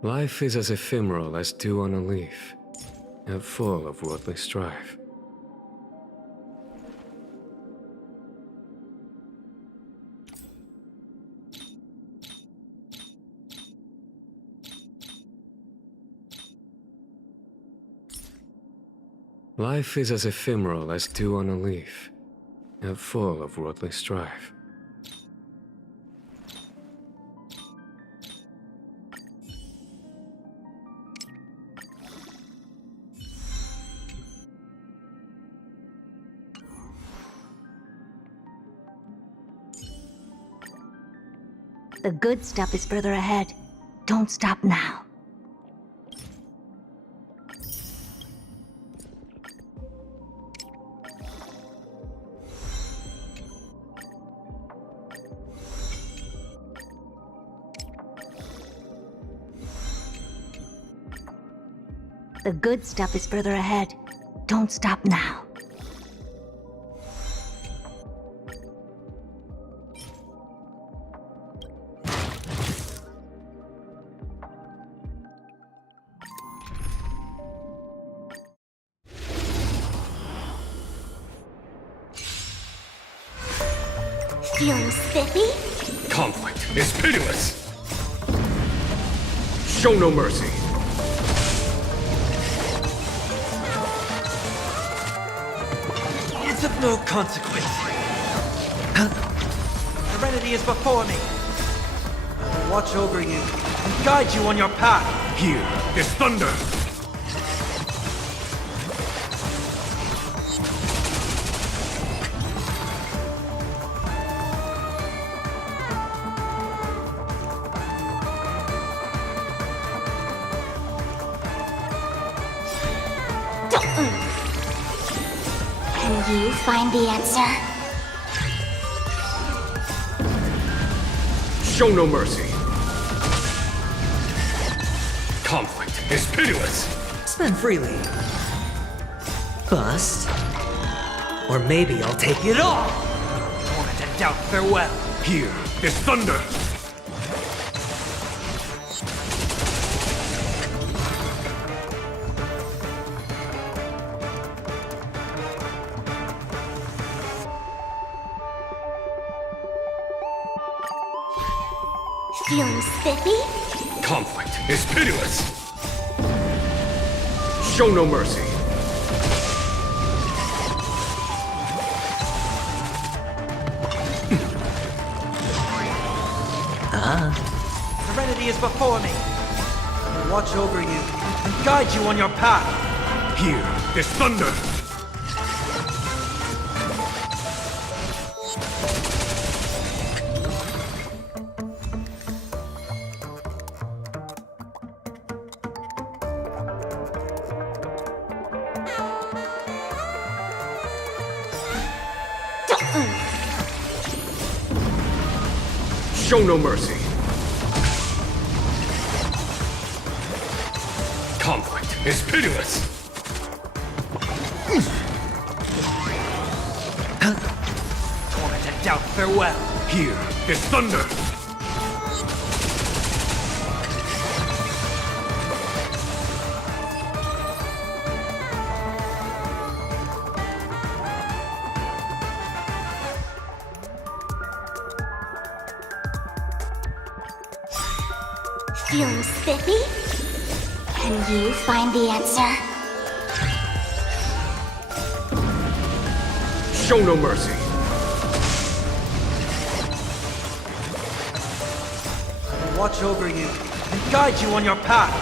Life is as ephemeral as dew on a leaf, and full of worldly strife. Life is as ephemeral as dew on a leaf, and full of worldly strife. The good stuff is further ahead. Don't stop now. The good stuff is further ahead. Don't stop now. Feeling spiffy? Conflict is pitiless! Show no mercy! It's of no consequence. Serenity is before me. I will watch over you and guide you on your path. Here is thunder! Can you find the answer? Show no mercy! Conflict is pitiless! Spend freely. Bust. Or maybe I'll take it all. Torment and doubt, farewell. Here is thunder! Feeling spiffy? Conflict is pitiless! Show no mercy! Serenity is before me. I will watch over you and guide you on your path. Here is thunder! Show no mercy! Conflict is pitiless! Torment and doubt, farewell. Here is thunder! Feeling spiffy? Can you find the answer? Show no mercy! I will watch over you and guide you on your path.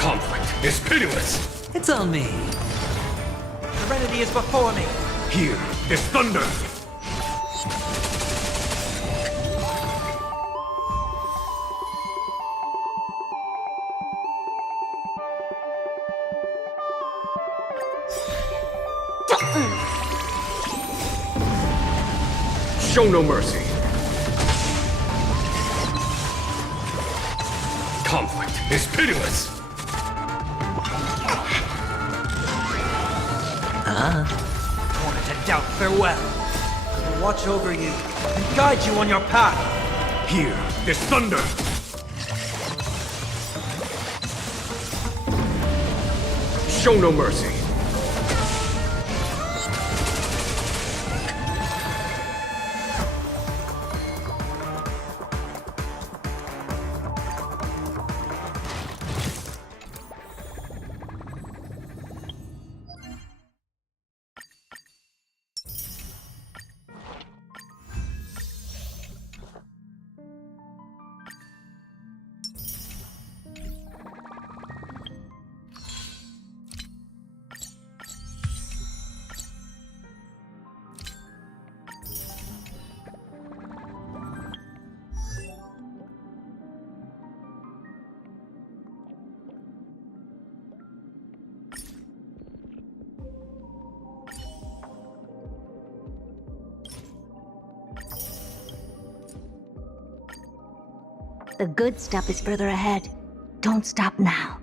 Conflict is pitiless! It's on me. Serenity is before me. Here is thunder! Show no mercy! Conflict is pitiless! Torment and doubt, farewell. I will watch over you and guide you on your path. Here is thunder! show no mercy. The good stuff is further ahead. Don't stop now.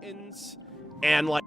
Titans, and like.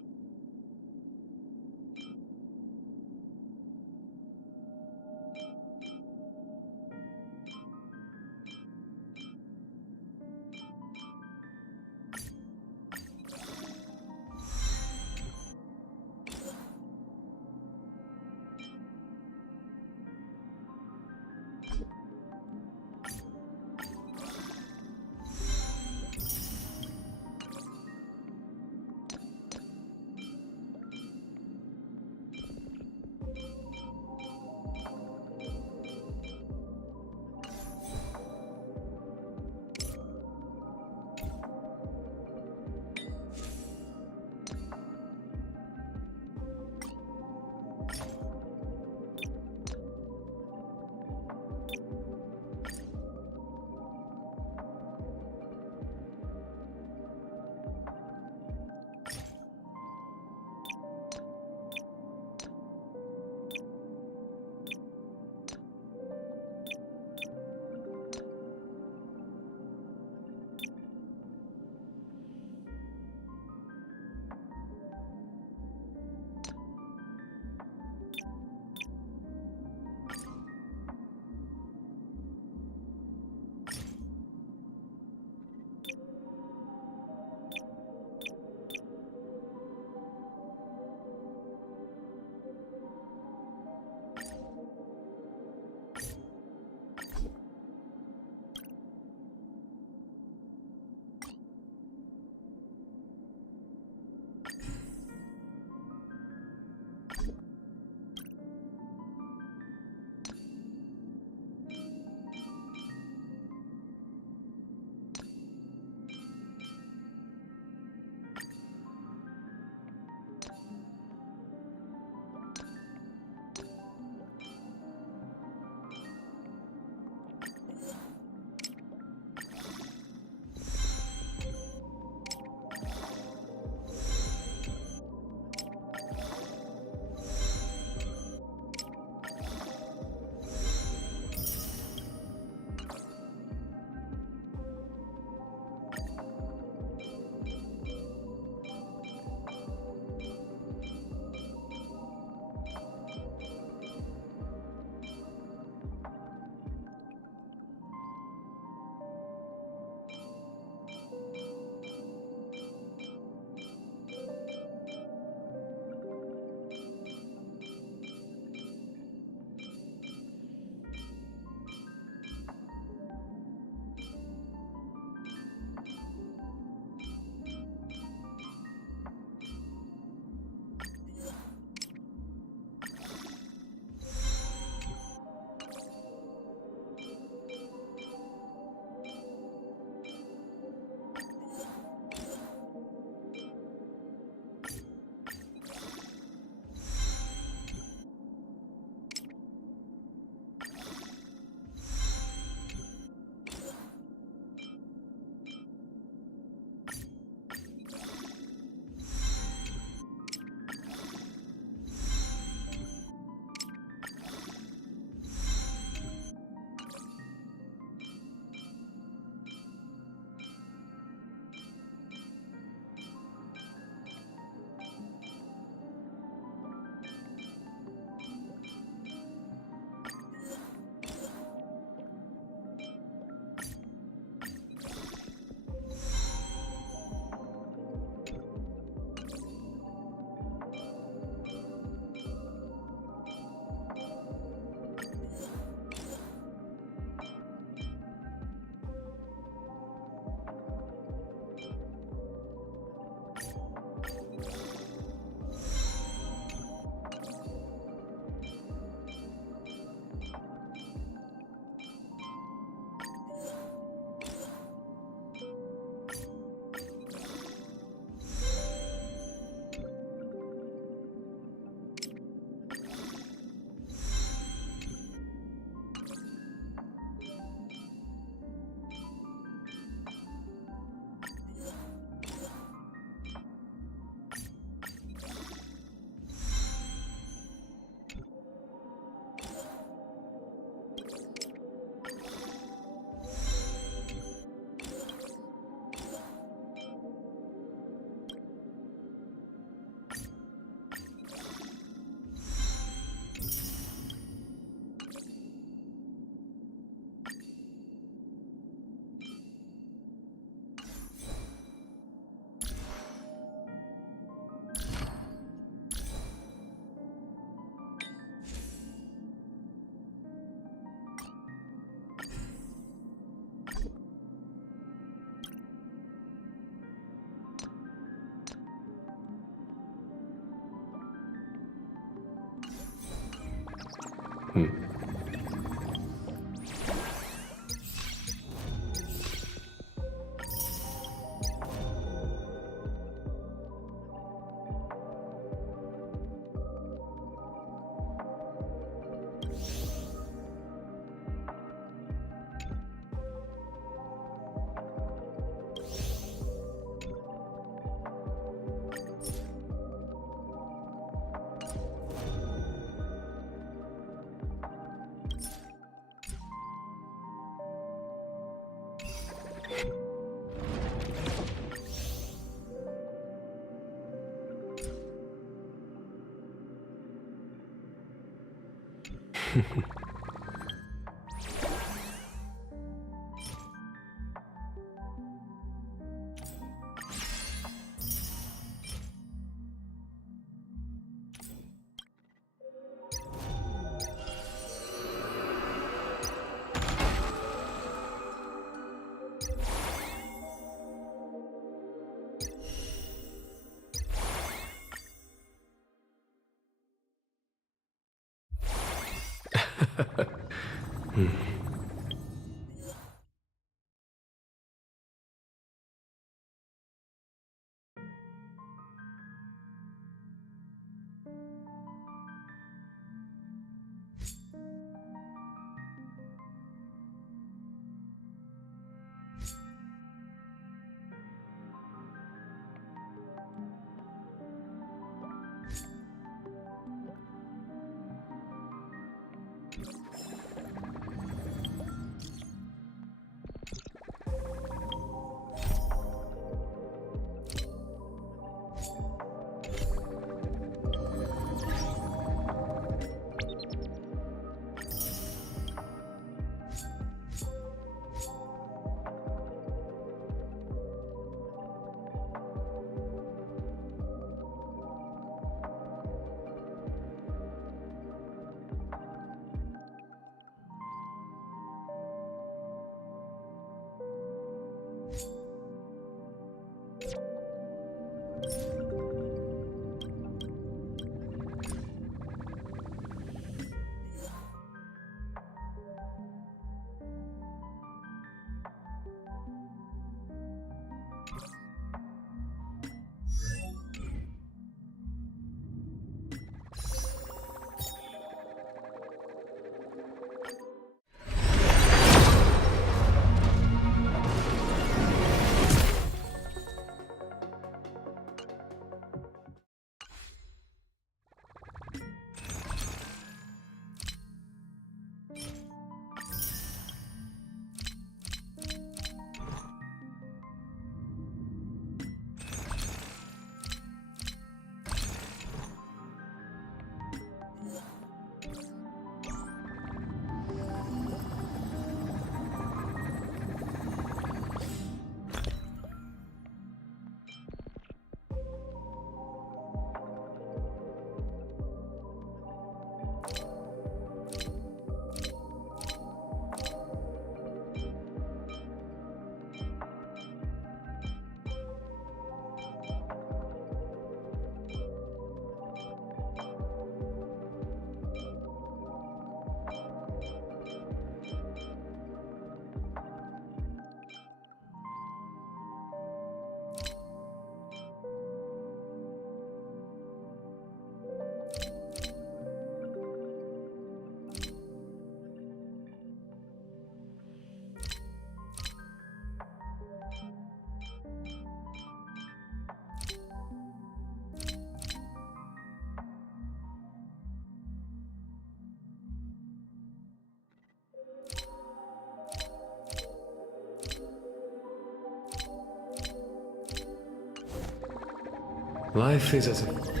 Life is as a...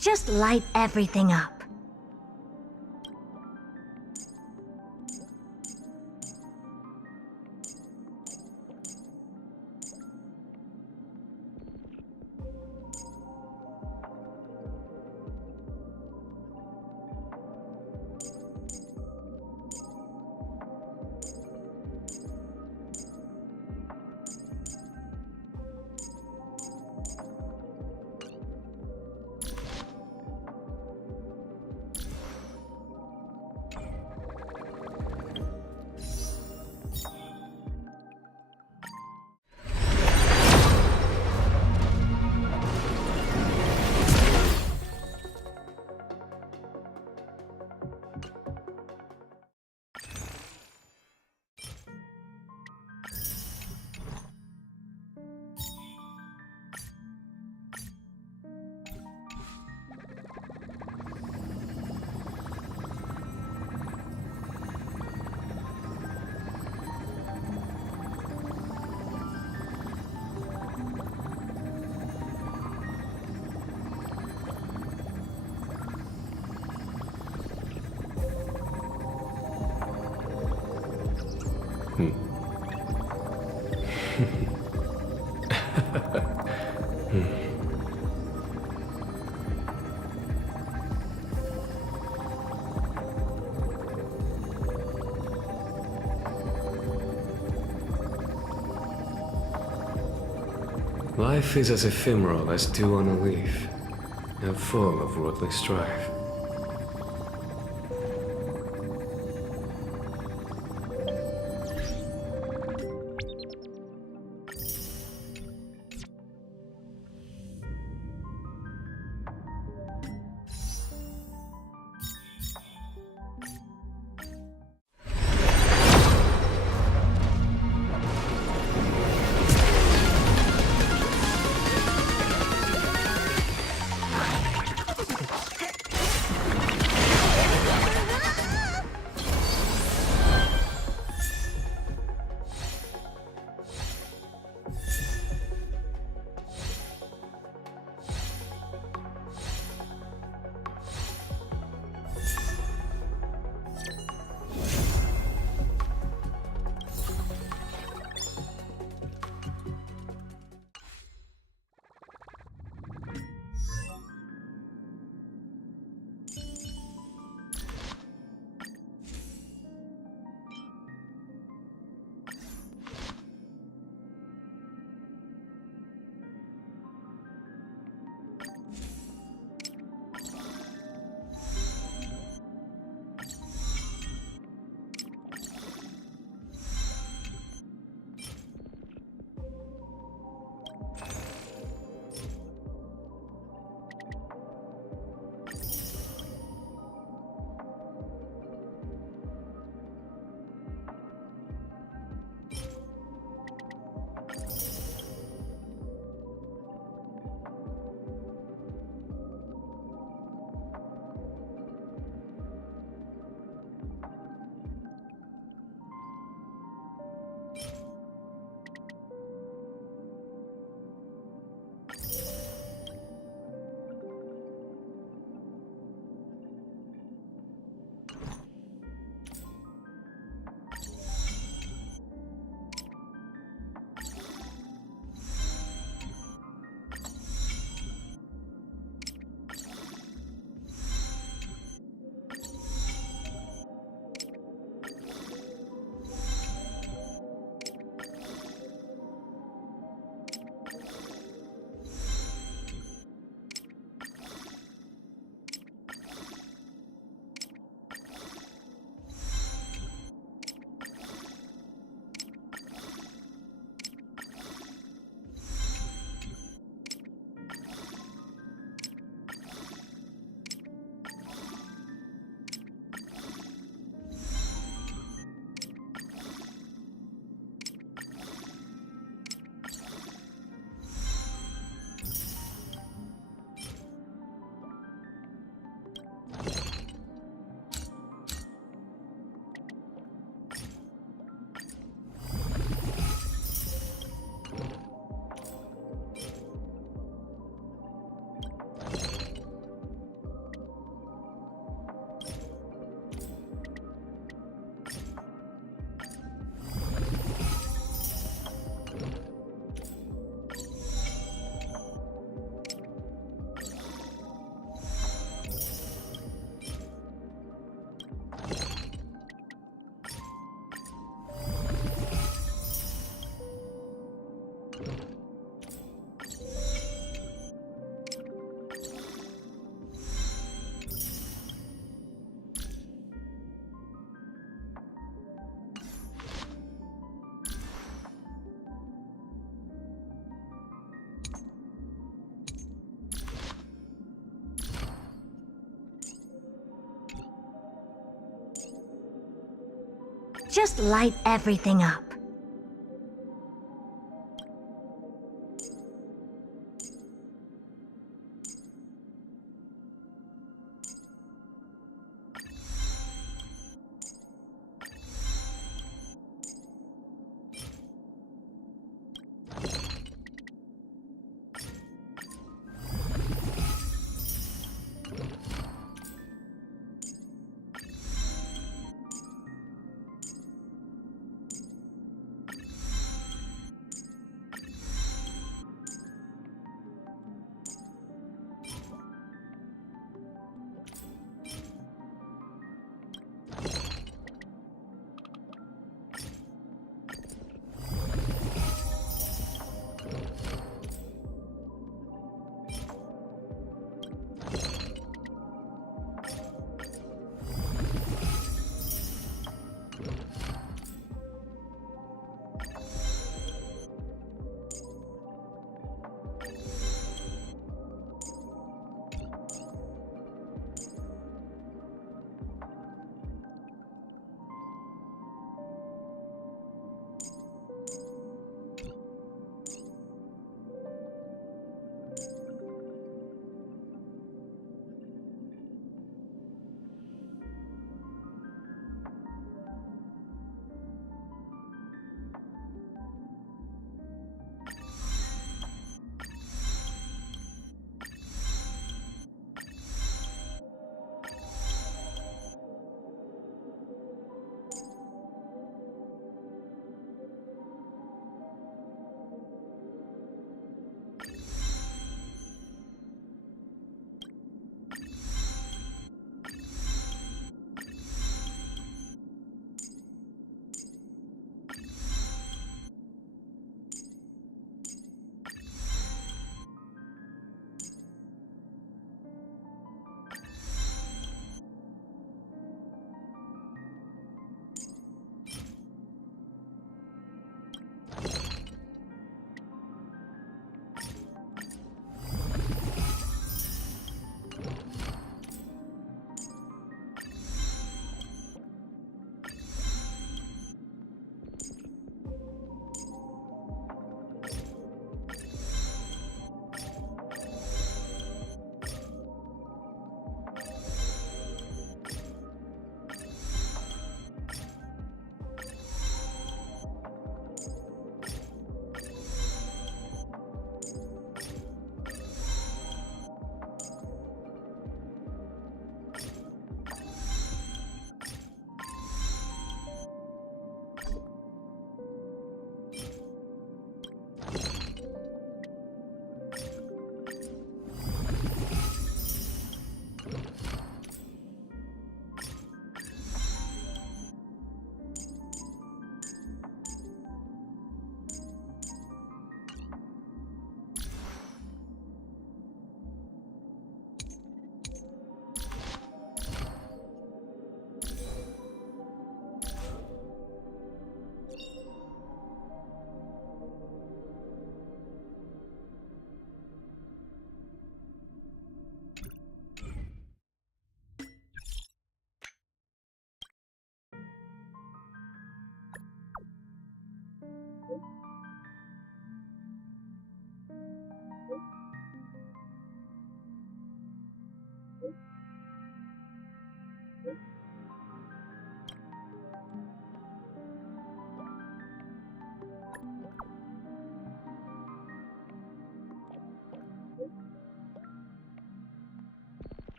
Just light everything up. Life is as ephemeral as dew on a leaf, and full of worldly strife. Just light everything up.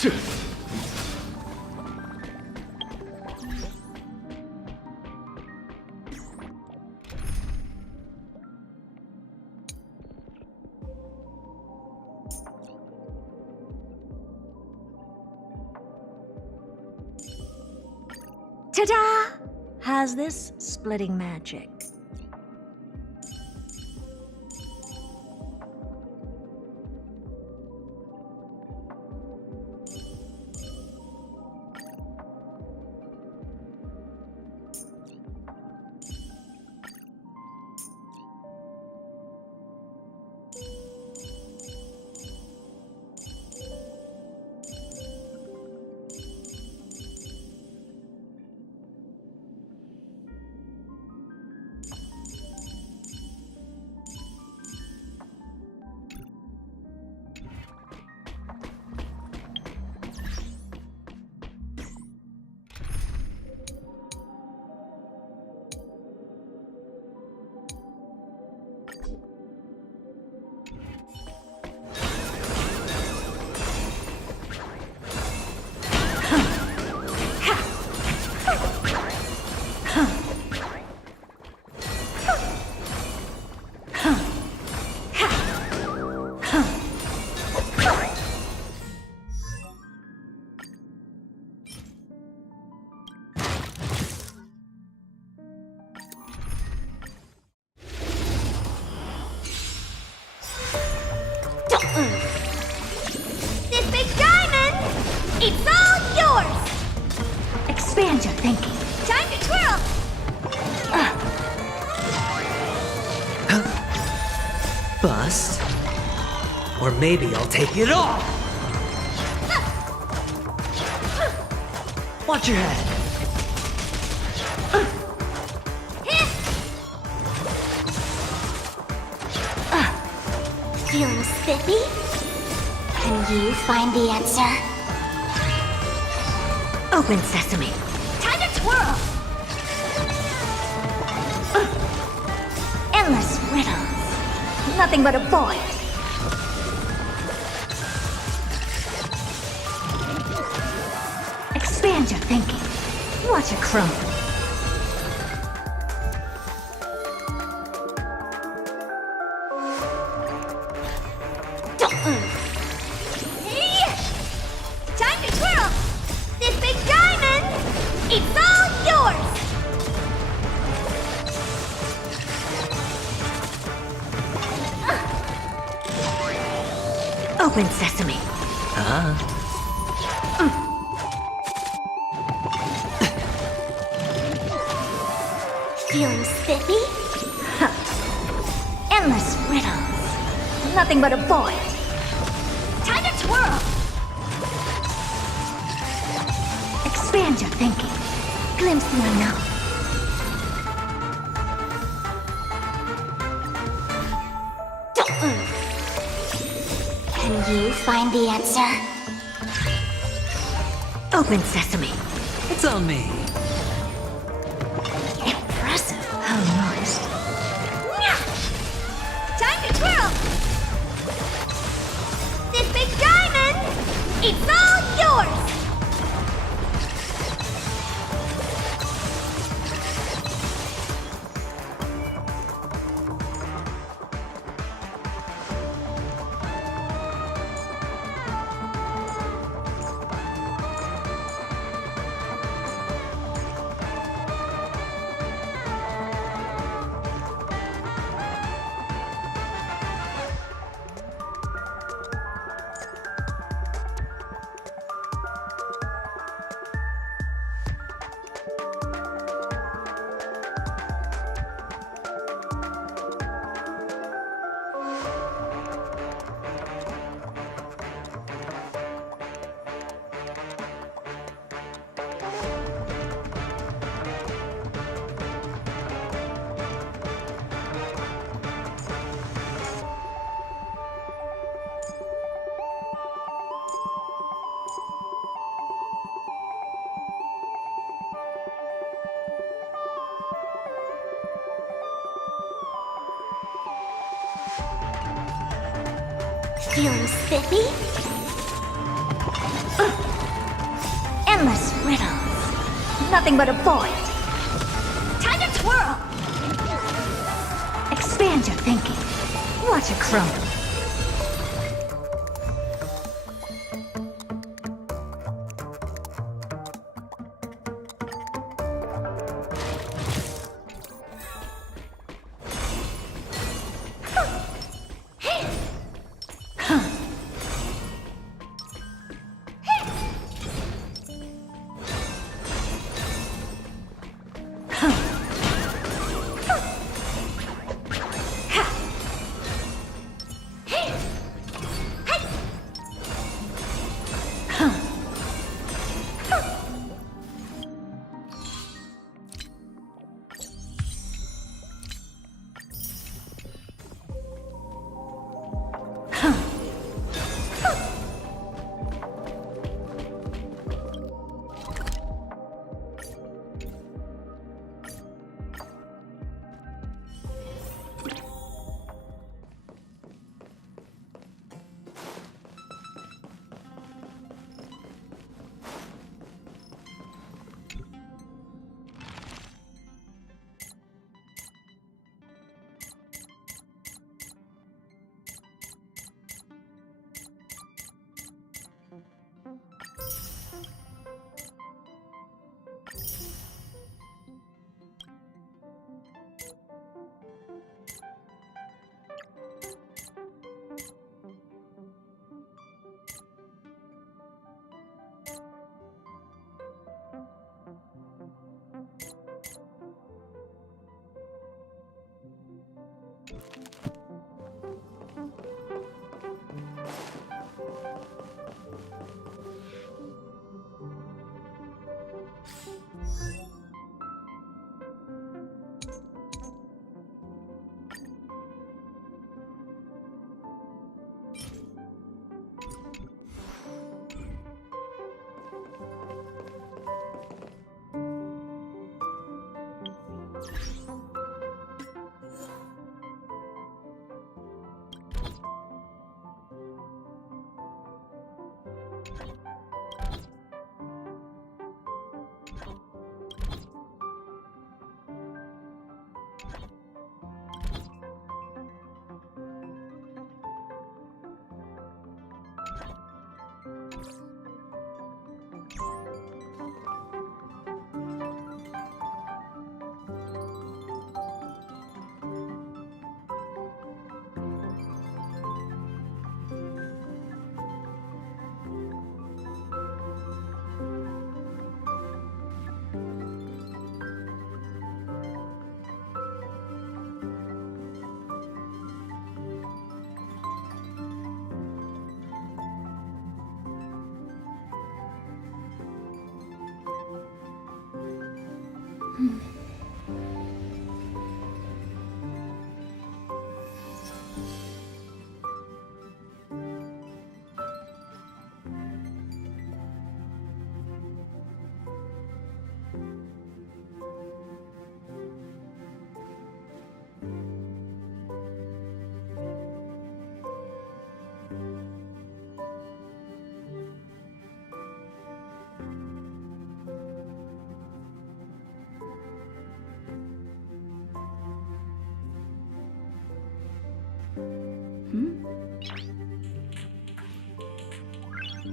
Ta-da! How's this splitting magic? This big diamond! It's all yours! Expand your thinking. Time to twirl! Bust? Or maybe I'll take it off! Watch your head. Feeling spiffy? Can you find the answer? Open sesame. Time to twirl! Endless riddles. Nothing but a void. Expand your thinking. Watch it crumble. Time to twirl! This big diamond! It's all yours! Open sesame. Feeling spiffy? Endless riddles. Nothing but a void. Time to twirl! Expand your thinking. Glimpse the unknown. Can you find the answer? Open sesame. It's on me. Impressive. How nice. Time to twirl! This big diamond! It's all yours! Feeling spiffy? Endless riddles. Nothing but a void. Time to twirl! Expand your thinking. Watch it crumble.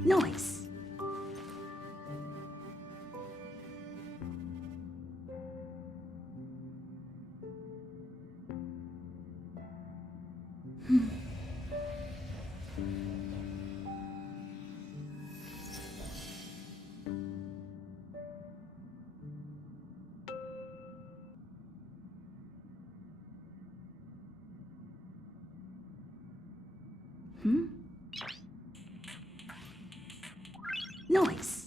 Noise. Noise.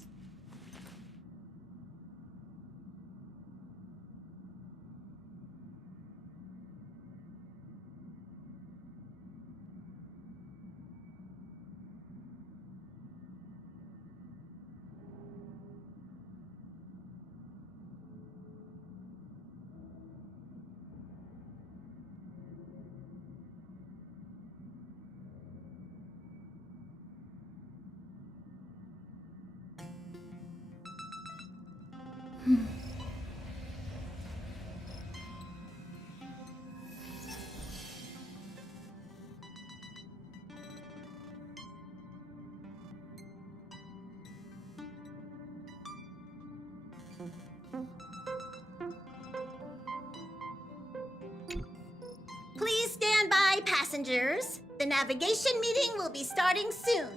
Please stand by, passengers. The navigation meeting will be starting soon.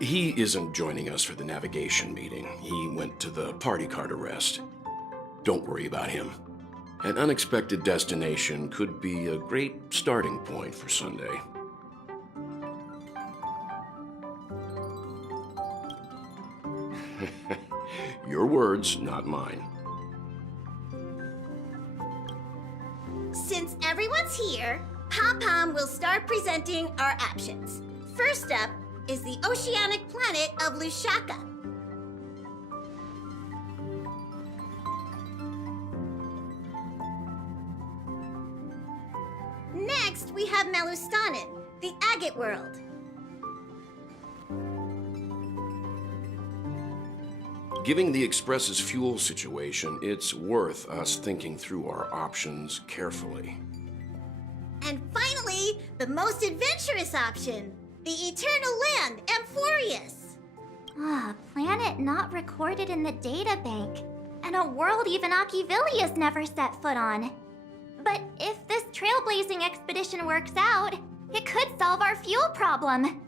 He isn't joining us for the navigation meeting. He went to the party card arrest. Don't worry about him. An unexpected destination could be a great starting point for Sunday. Your words, not mine. Since everyone's here, Pom-Pom will start presenting our options. First up is the oceanic planet of Lushaka. Next, we have Melustanin, the agate world. Given the Express's fuel situation, it's worth us thinking through our options carefully. And finally, the most adventurous option, the eternal land, Amphorius. Ah, planet not recorded in the databank. And a world even Achivilius never set foot on. But if this trailblazing expedition works out, it could solve our fuel problem.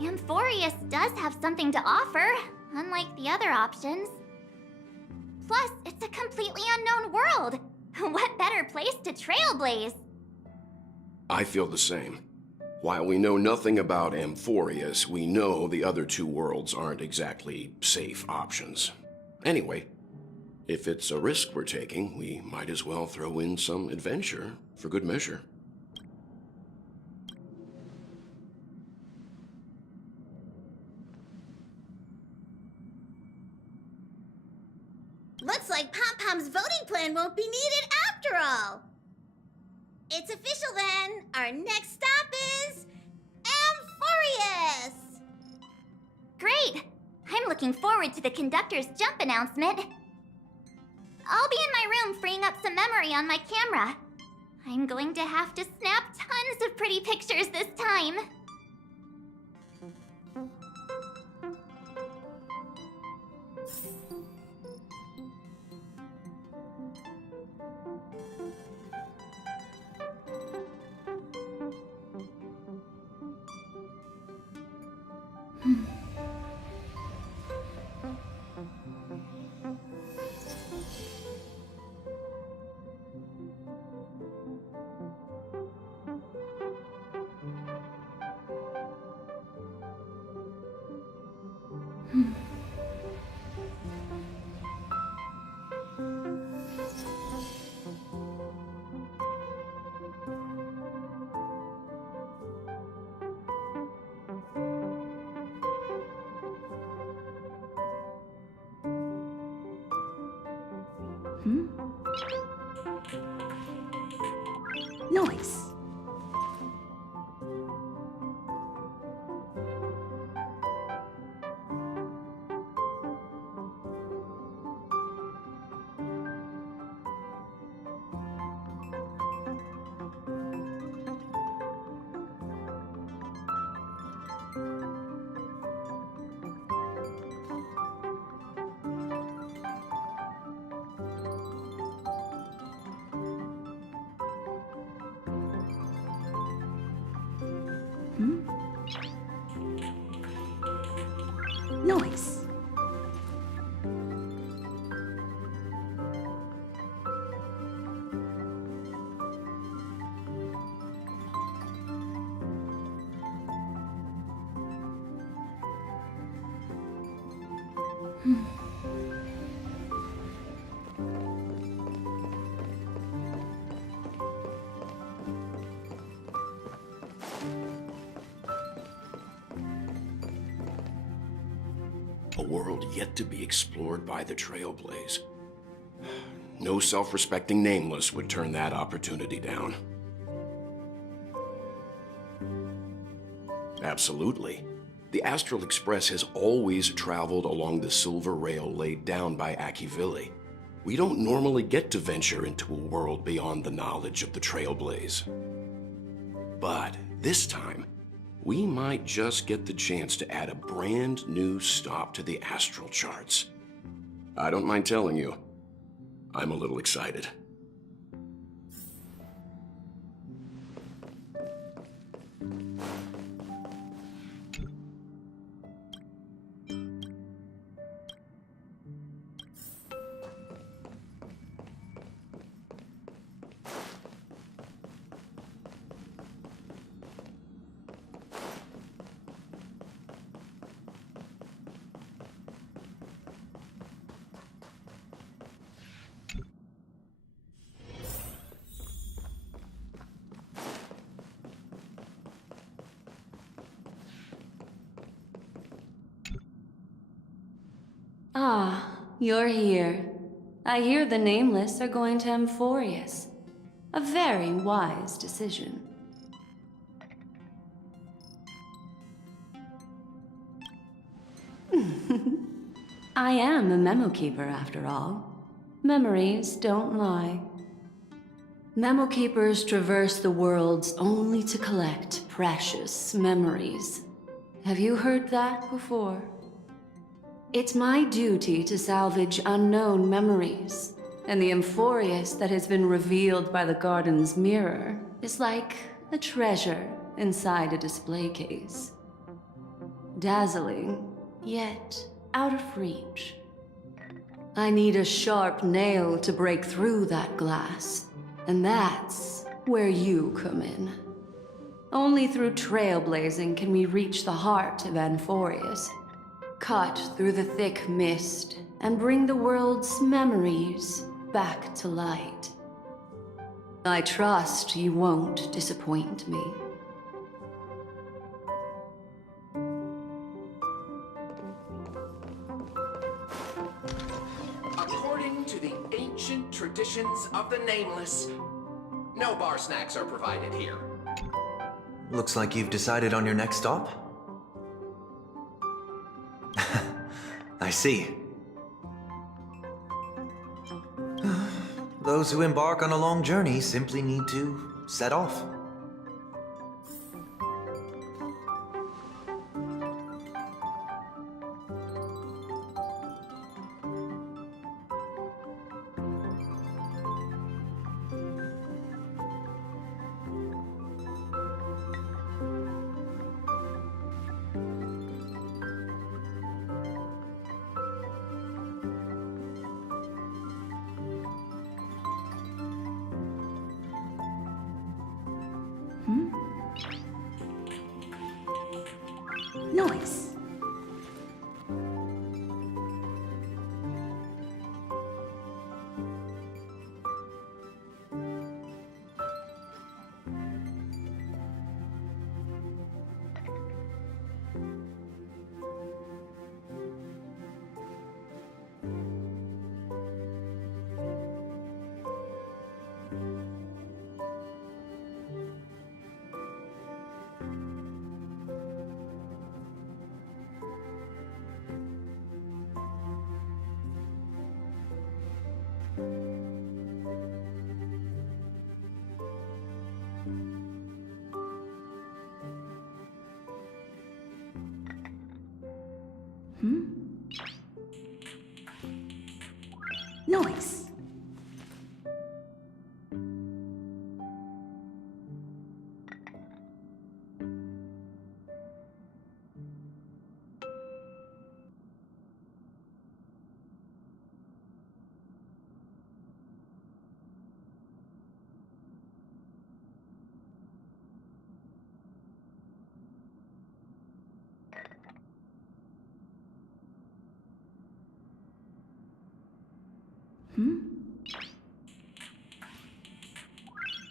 Amphorius does have something to offer, unlike the other options. Plus, it's a completely unknown world. What better place to trailblaze? I feel the same. While we know nothing about Amphorius, we know the other two worlds aren't exactly safe options. Anyway, if it's a risk we're taking, we might as well throw in some adventure for good measure. Looks like Pom-Pom's voting plan won't be needed after all. It's official then. Our next stop is Amphorius. Great! I'm looking forward to the conductor's jump announcement. I'll be in my room freeing up some memory on my camera. I'm going to have to snap tons of pretty pictures this time. Noise. Noise. A world yet to be explored by the Trailblaze. No self-respecting nameless would turn that opportunity down. Absolutely. The Astral Express has always traveled along the silver rail laid down by Akivili. We don't normally get to venture into a world beyond the knowledge of the Trailblaze. But this time, we might just get the chance to add a brand new stop to the astral charts. I don't mind telling you, I'm a little excited. Ah, you're here. I hear the Nameless are going to Amphorius. A very wise decision. I am a memo keeper, after all. Memories don't lie. Memo keepers traverse the worlds only to collect precious memories. Have you heard that before? It's my duty to salvage unknown memories, and the Amphorius that has been revealed by the garden's mirror is like a treasure inside a display case. Dazzling, yet out of reach. I need a sharp nail to break through that glass, and that's where you come in. Only through trailblazing can we reach the heart of Amphorius, cut through the thick mist, and bring the world's memories back to light. I trust you won't disappoint me. According to the ancient traditions of the Nameless, no bar snacks are provided here. Looks like you've decided on your next stop. I see. Those who embark on a long journey simply need to set off. Noise. Noise.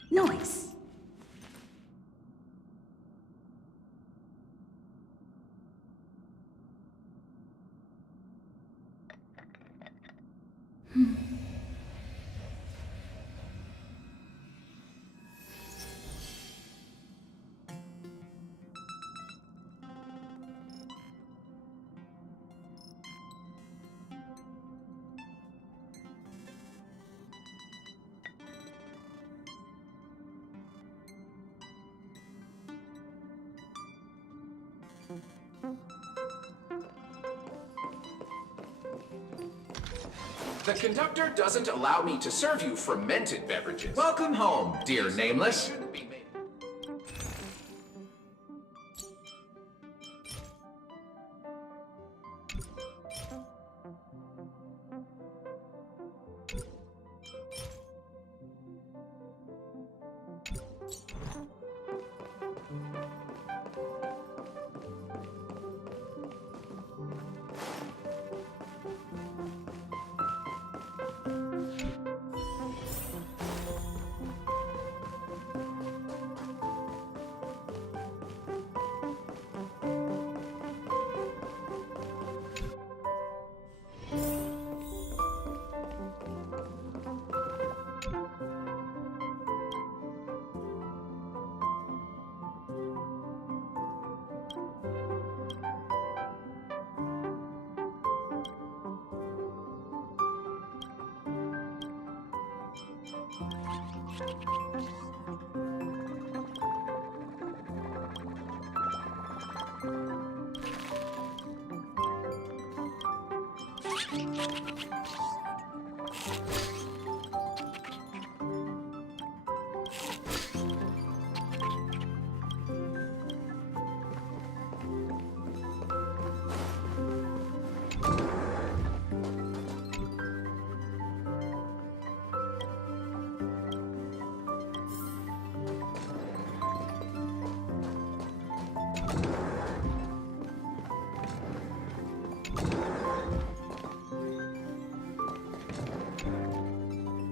Noise. The conductor doesn't allow me to serve you fermented beverages. Welcome home, dear Nameless.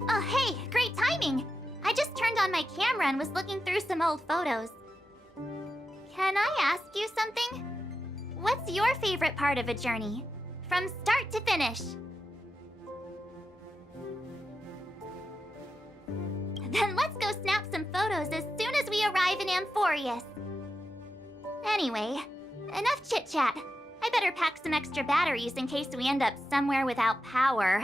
Oh, hey, great timing! I just turned on my camera and was looking through some old photos. Can I ask you something? What's your favorite part of a journey? From start to finish? Then let's go snap some photos as soon as we arrive in Amphorius. Anyway, enough chit-chat. I better pack some extra batteries in case we end up somewhere without power.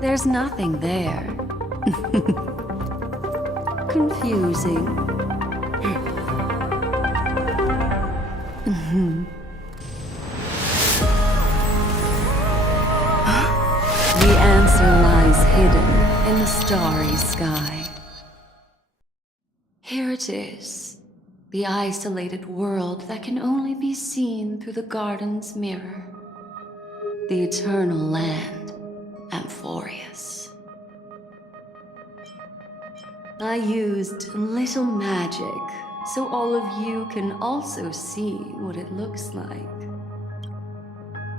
There's nothing there. Confusing. The answer lies hidden in the starry sky. Here it is, the isolated world that can only be seen through the garden's mirror. The eternal land, Amphorius. I used a little magic so all of you can also see what it looks like.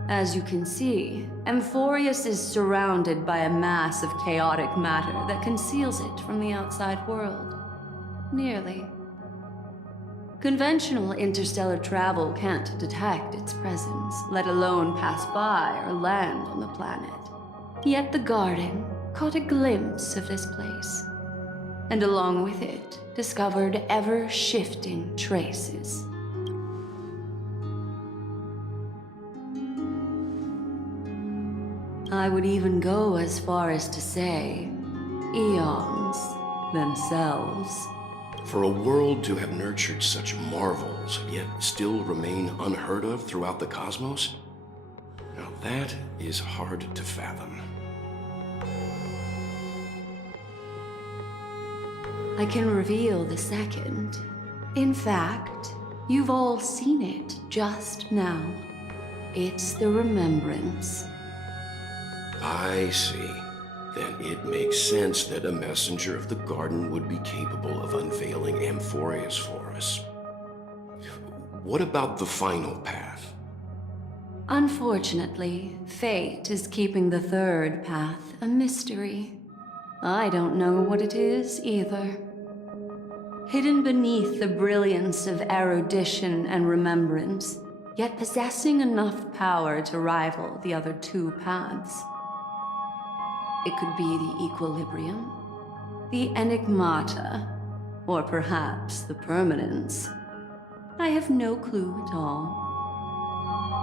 As you can see, Amphorius is surrounded by a mass of chaotic matter that conceals it from the outside world. Nearly. Conventional interstellar travel can't detect its presence, let alone pass by or land on the planet. Yet the garden caught a glimpse of this place, and along with it, discovered ever-shifting traces. I would even go as far as to say, eons themselves. For a world to have nurtured such marvels, yet still remain unheard of throughout the cosmos? Now that is hard to fathom. I can reveal the second. In fact, you've all seen it just now. It's the remembrance. I see. Then it makes sense that a messenger of the garden would be capable of unveiling Amphorius for us. What about the final path? Unfortunately, fate is keeping the third path a mystery. I don't know what it is either. Hidden beneath the brilliance of erudition and remembrance, yet possessing enough power to rival the other two paths. It could be the equilibrium, the enigmata, or perhaps the permanence. I have no clue at all.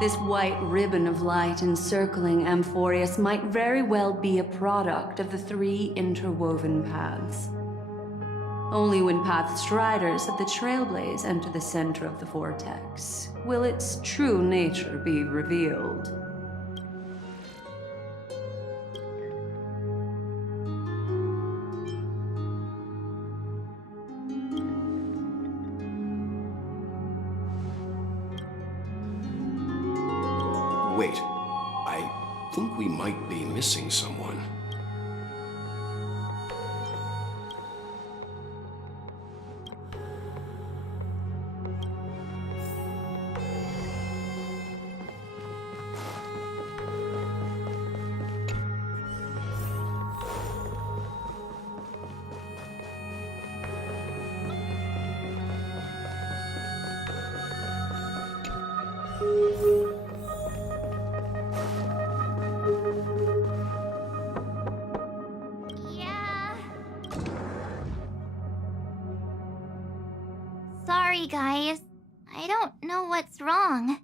This white ribbon of light encircling Amphorius might very well be a product of the three interwoven paths. Only when path striders of the Trailblaze enter the center of the vortex will its true nature be revealed. Wait, I think we might be missing someone. Yeah. Sorry, guys. I don't know what's wrong.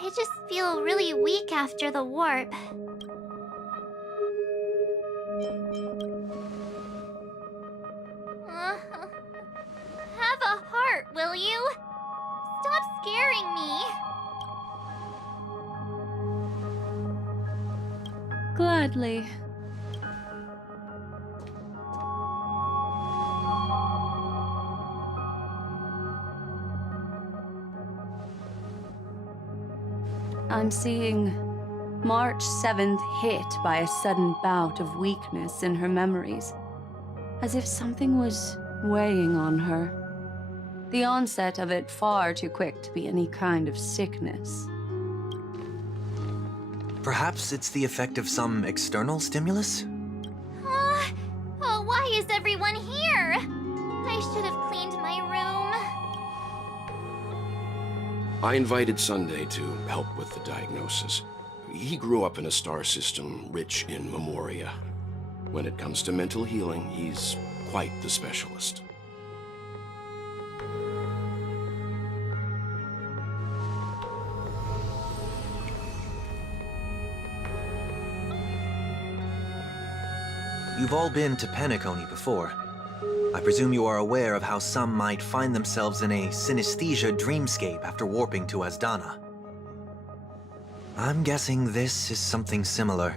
I just feel really weak after the warp. Have a heart, will you? Stop scaring me. Gladly. I'm seeing March 7th hit by a sudden bout of weakness in her memories, as if something was weighing on her. The onset of it far too quick to be any kind of sickness. Perhaps it's the effect of some external stimulus? Oh, why is everyone here? I should have cleaned my room. I invited Sunday to help with the diagnosis. He grew up in a star system rich in memoria. When it comes to mental healing, he's quite the specialist. You've all been to Penacony before. I presume you are aware of how some might find themselves in a synesthesia dreamscape after warping to Asdana. I'm guessing this is something similar.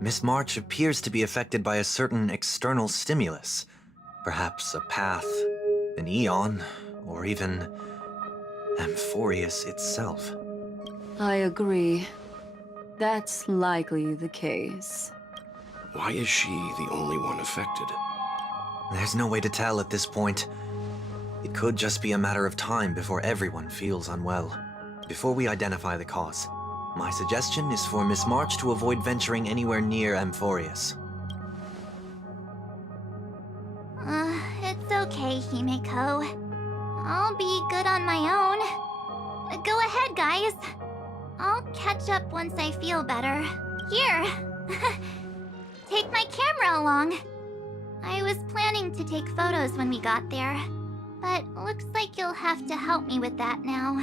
Miss March appears to be affected by a certain external stimulus. Perhaps a path, an eon, or even Amphorius itself. I agree. That's likely the case. Why is she the only one affected? There's no way to tell at this point. It could just be a matter of time before everyone feels unwell. Before we identify the cause, my suggestion is for Miss March to avoid venturing anywhere near Amphorius. It's okay, Himeko. I'll be good on my own. Go ahead, guys. I'll catch up once I feel better. Here. Take my camera along. I was planning to take photos when we got there, but looks like you'll have to help me with that now.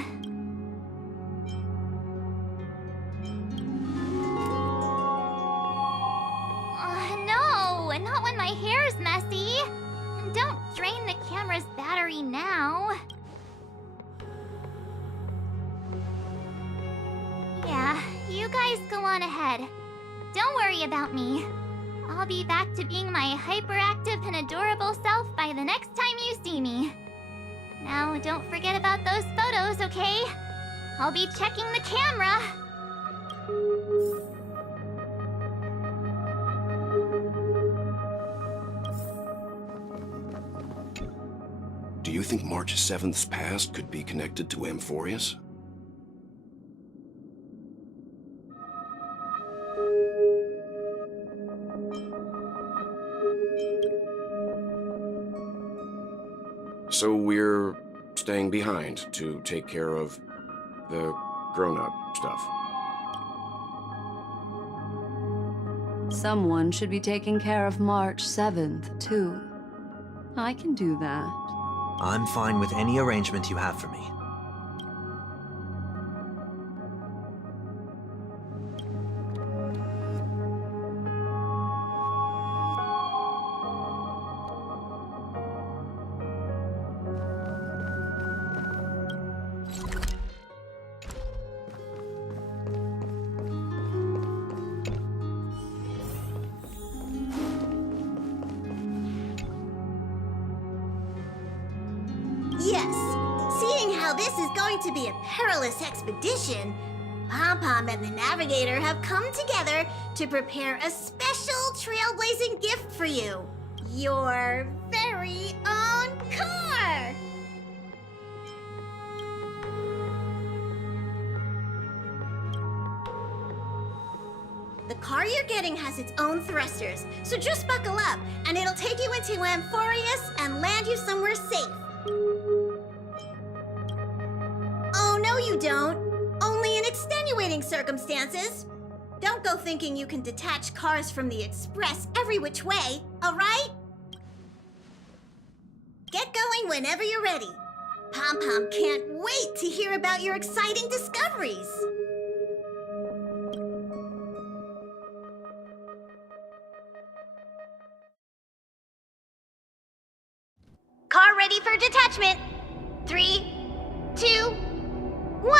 No, not when my hair's messy. Don't drain the camera's battery now. Yeah, you guys go on ahead. Don't worry about me. I'll be back to being my hyperactive and adorable self by the next time you see me. Now, don't forget about those photos, okay? I'll be checking the camera. Do you think March 7th's past could be connected to Amphorius? So we're staying behind to take care of the grown-up stuff. Someone should be taking care of March 7th, too. I can do that. I'm fine with any arrangement you have for me. Yes, seeing how this is going to be a perilous expedition, Pom-Pom and the Navigator have come together to prepare a special trailblazing gift for you. Your very own car! The car you're getting has its own thrusters, so just buckle up, and it'll take you into Amphorius and land you somewhere safe. Oh, no you don't. Only in extenuating circumstances. Don't go thinking you can detach cars from the Express every which way, all right? Get going whenever you're ready. Pom-Pom can't wait to hear about your exciting discoveries. Car ready for detachment. 3, 2, 1.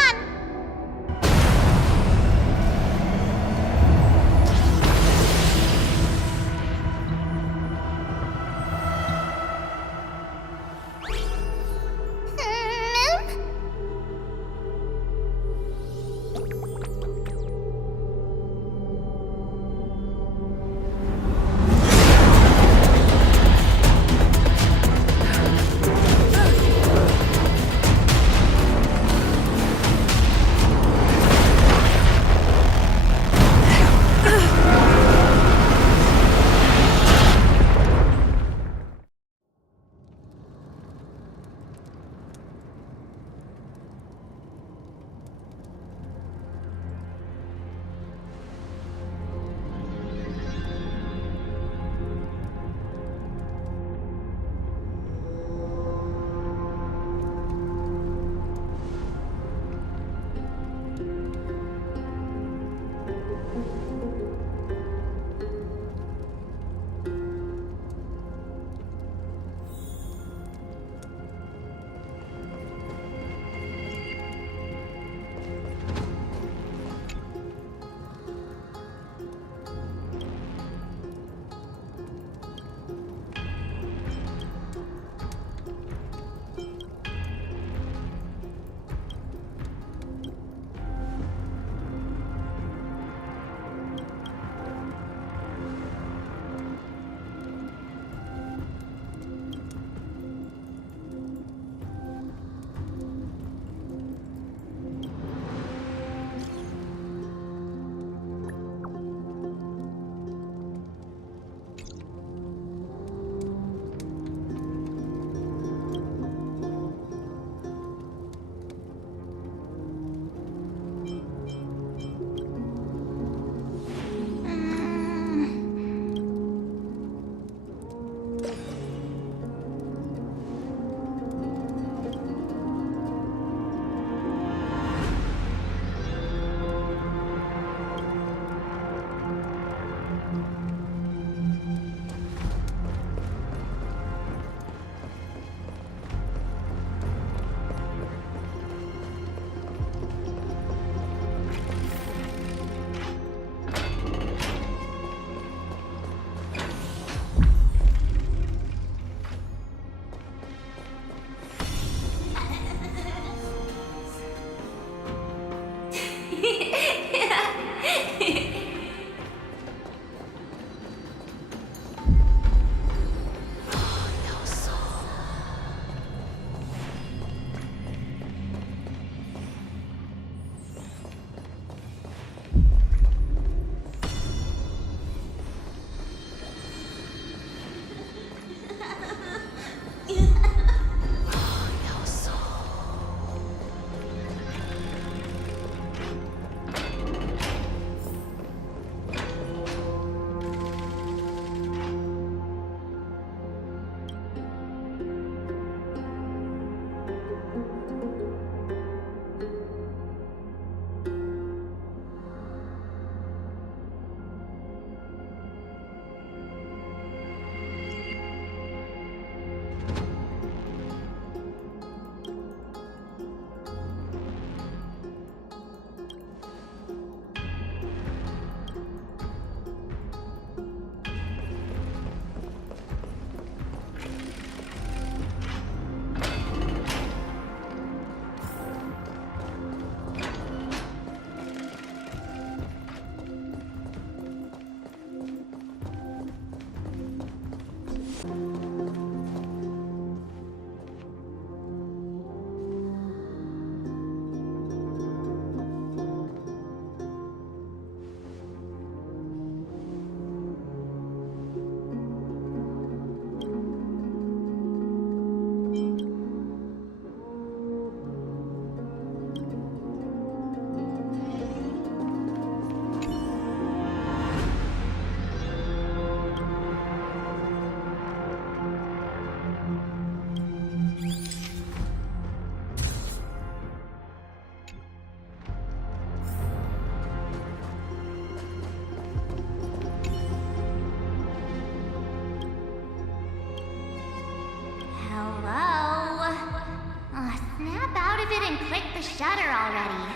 shatter already.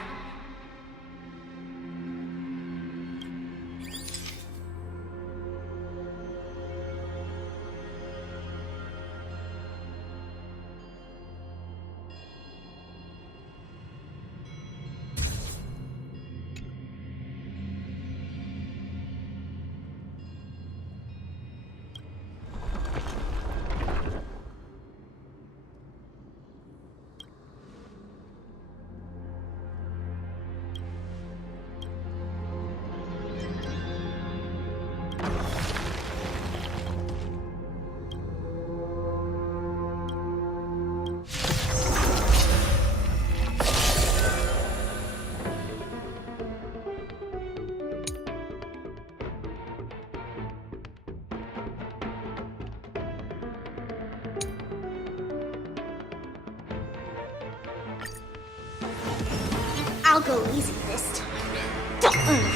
I'll go easy this time.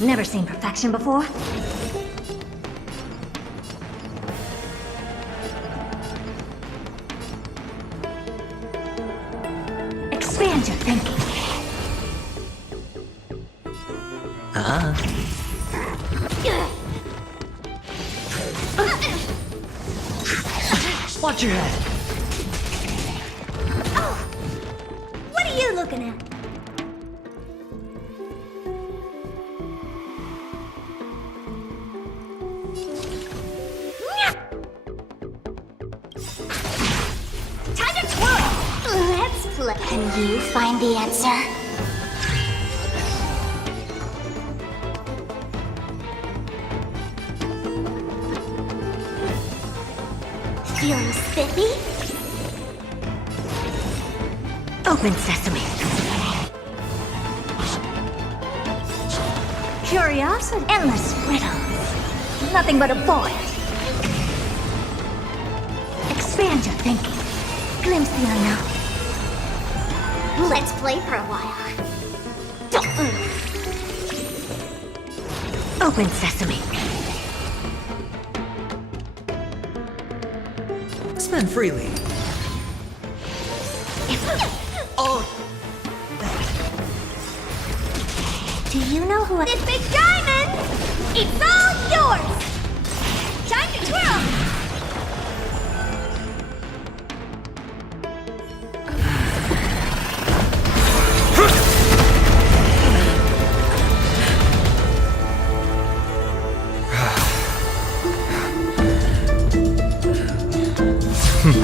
Never seen perfection before. Expand your thinking. Watch your head. What are you looking at? Time to twirl! Let's play. Can you find the answer? Feeling spiffy? Open sesame. Curiosity. Endless riddles. Nothing but a void. Expand your thinking. Glimpse the unknown. Let's play for a while. Open sesame. Spend freely. Oh, Do you know who this big diamond? It's all yours! Time to twirl!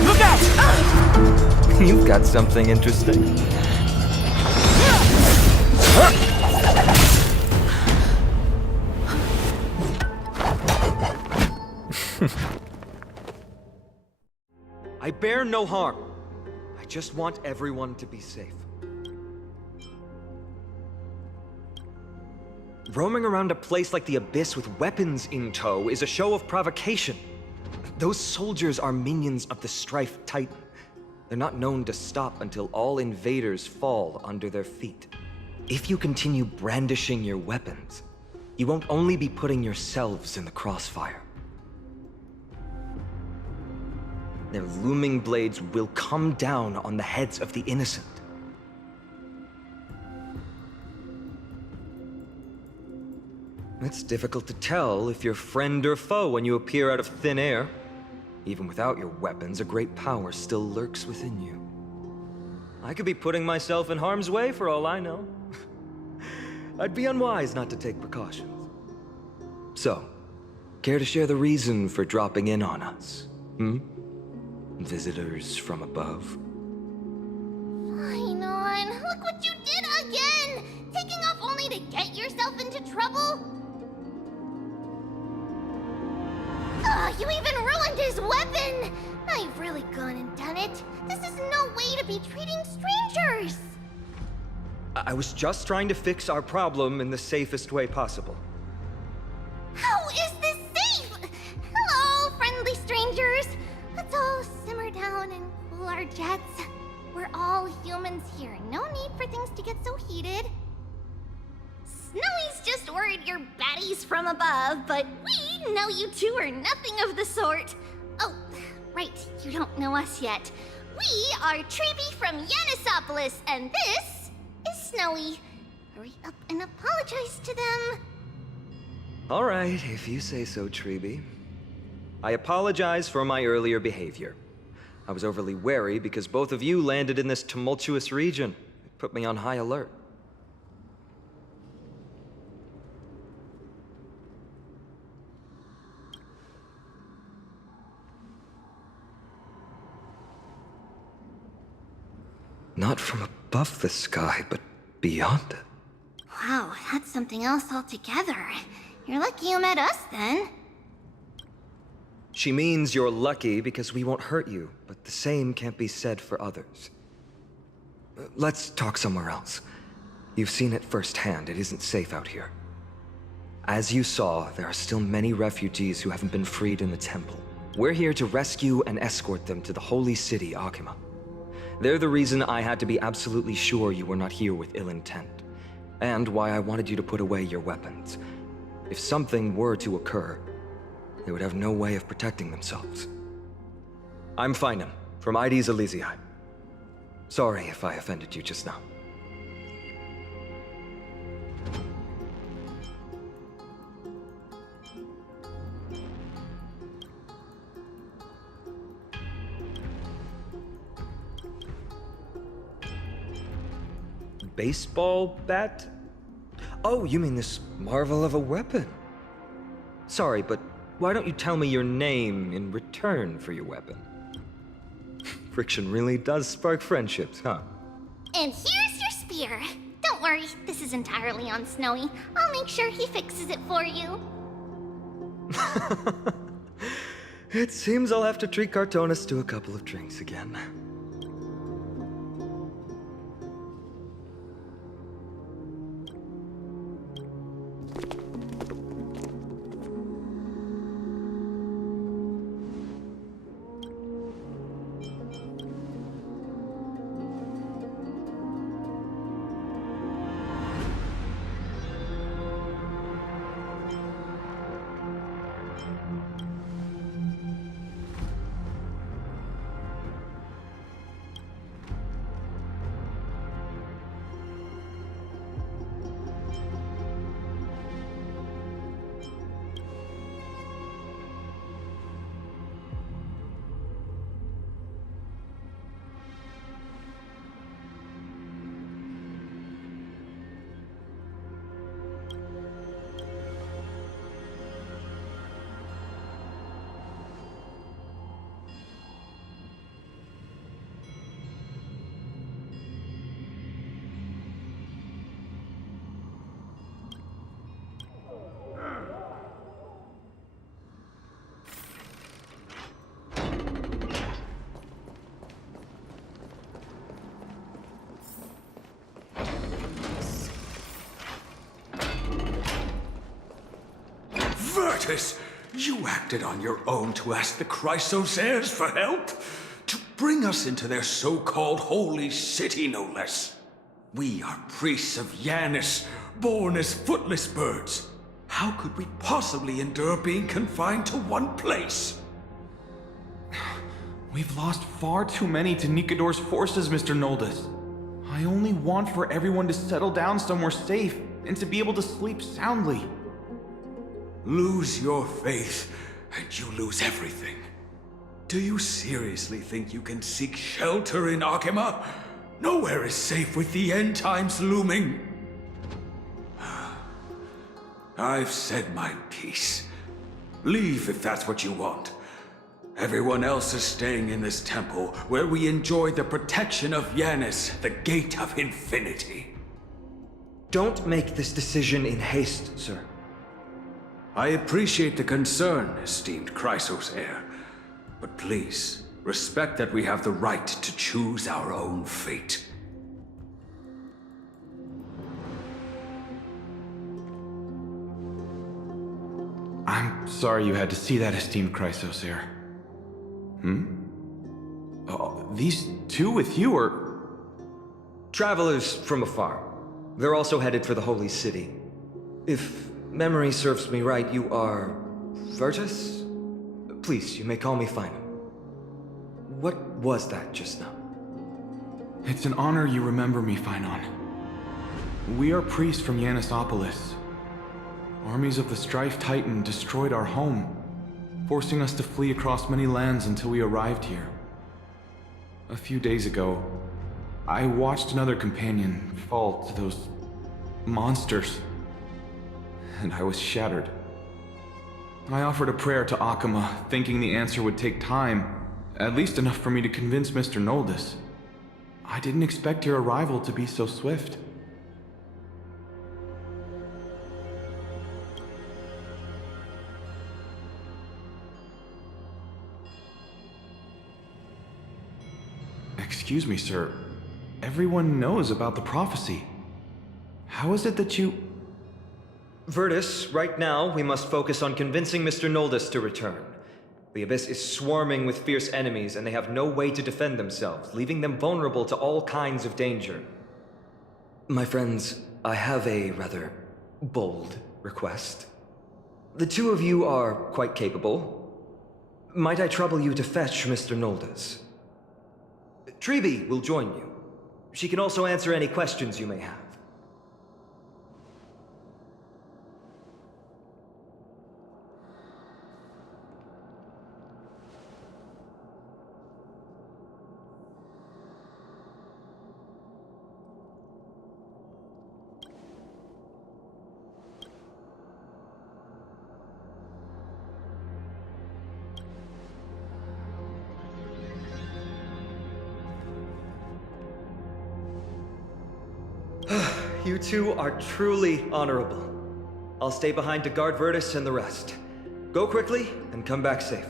look out! You've got something interesting. I bear no harm. I just want everyone to be safe. Roaming around a place like the Abyss with weapons in tow is a show of provocation. Those soldiers are minions of the Strife Titan. They're not known to stop until all invaders fall under their feet. If you continue brandishing your weapons, you won't only be putting yourselves in the crossfire. Their looming blades will come down on the heads of the innocent. It's difficult to tell if you're friend or foe when you appear out of thin air. Even without your weapons, a great power still lurks within you. I could be putting myself in harm's way for all I know. I'd be unwise not to take precautions. So, care to share the reason for dropping in on us? Visitors from above? Fine on. Look what you did again! Taking off only to get yourself into trouble? Ugh, you even ruined his weapon! Now you've really gone and done it. This is no way to be treating strangers! I was just trying to fix our problem in the safest way possible. How is this safe? Hello, friendly strangers. Let's all simmer down and cool our jets. We're all humans here. No need for things to get so heated. Snowy's just worried you're baddies from above, but we know you two are nothing of the sort. Oh, right, you don't know us yet. We are Treeby from Yanisopolis, and this is Snowy. Hurry up and apologize to them. All right, if you say so, Treeby. I apologize for my earlier behavior. I was overly wary because both of you landed in this tumultuous region. It put me on high alert. Not from above the sky, but beyond it. Wow, that's something else altogether. You're lucky you met us, then. She means you're lucky because we won't hurt you, but the same can't be said for others. Let's talk somewhere else. You've seen it firsthand. It isn't safe out here. As you saw, there are still many refugees who haven't been freed in the temple. We're here to rescue and escort them to the holy city, Akima. They're the reason I had to be absolutely sure you were not here with ill intent, and why I wanted you to put away your weapons. If something were to occur, they would have no way of protecting themselves. I'm Finan, from ID's Elysiae. Sorry if I offended you just now. Baseball bat? Oh, you mean this marvel of a weapon? Sorry, but why don't you tell me your name in return for your weapon? Friction really does spark friendships, huh? And here's your spear. Don't worry, this is entirely on Snowy. I'll make sure he fixes it for you. It seems I'll have to treat Cartonis to a couple of drinks again. Virtus, you acted on your own to ask the Chrysos heirs for help? To bring us into their so-called holy city, no less. We are priests of Yanis, born as footless birds. How could we possibly endure being confined to one place? We've lost far too many to Nikador's forces, Mr. Noldus. I only want for everyone to settle down somewhere safe and to be able to sleep soundly. Lose your faith, and you lose everything. Do you seriously think you can seek shelter in Akima? Nowhere is safe with the end times looming. I've said my piece. Leave if that's what you want. Everyone else is staying in this temple, where we enjoy the protection of Yanis, the Gate of Infinity. Don't make this decision in haste, sir. I appreciate the concern, esteemed Chrysos heir. But please, respect that we have the right to choose our own fate. I'm sorry you had to see that, esteemed Chrysos heir. These two with you are... Travelers from afar. They're also headed for the holy city. If memory serves me right, you are... Virtus? Please, you may call me Finan. What was that just now? It's an honor you remember me, Phynon. We are priests from Yanisopolis. Armies of the Strife Titan destroyed our home, forcing us to flee across many lands until we arrived here. A few days ago, I watched another companion fall to those monsters, and I was shattered. I offered a prayer to Akama, thinking the answer would take time, at least enough for me to convince Mr. Noldus. I didn't expect your arrival to be so swift. Excuse me, sir. Everyone knows about the prophecy. How is it that you... Virtus, right now, we must focus on convincing Mr. Noldus to return. The Abyss is swarming with fierce enemies, and they have no way to defend themselves, leaving them vulnerable to all kinds of danger. My friends, I have a rather bold request. The two of you are quite capable. Might I trouble you to fetch Mr. Noldus? Treeby will join you. She can also answer any questions you may have. You two are truly honorable. I'll stay behind to guard Virtus and the rest. Go quickly and come back safe.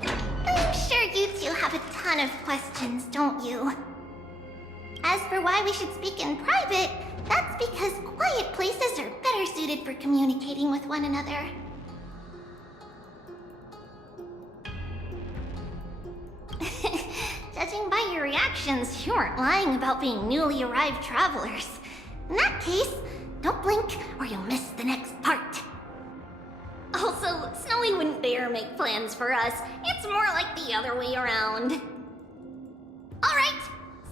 I'm sure you two have a ton of questions, don't you? As for why we should speak in private, that's because quiet places are better suited for communicating with one another. Judging by your reactions, you aren't lying about being newly arrived travelers. In that case, don't blink or you'll miss the next part. Also, Snowy wouldn't dare make plans for us. It's more like the other way around. Alright,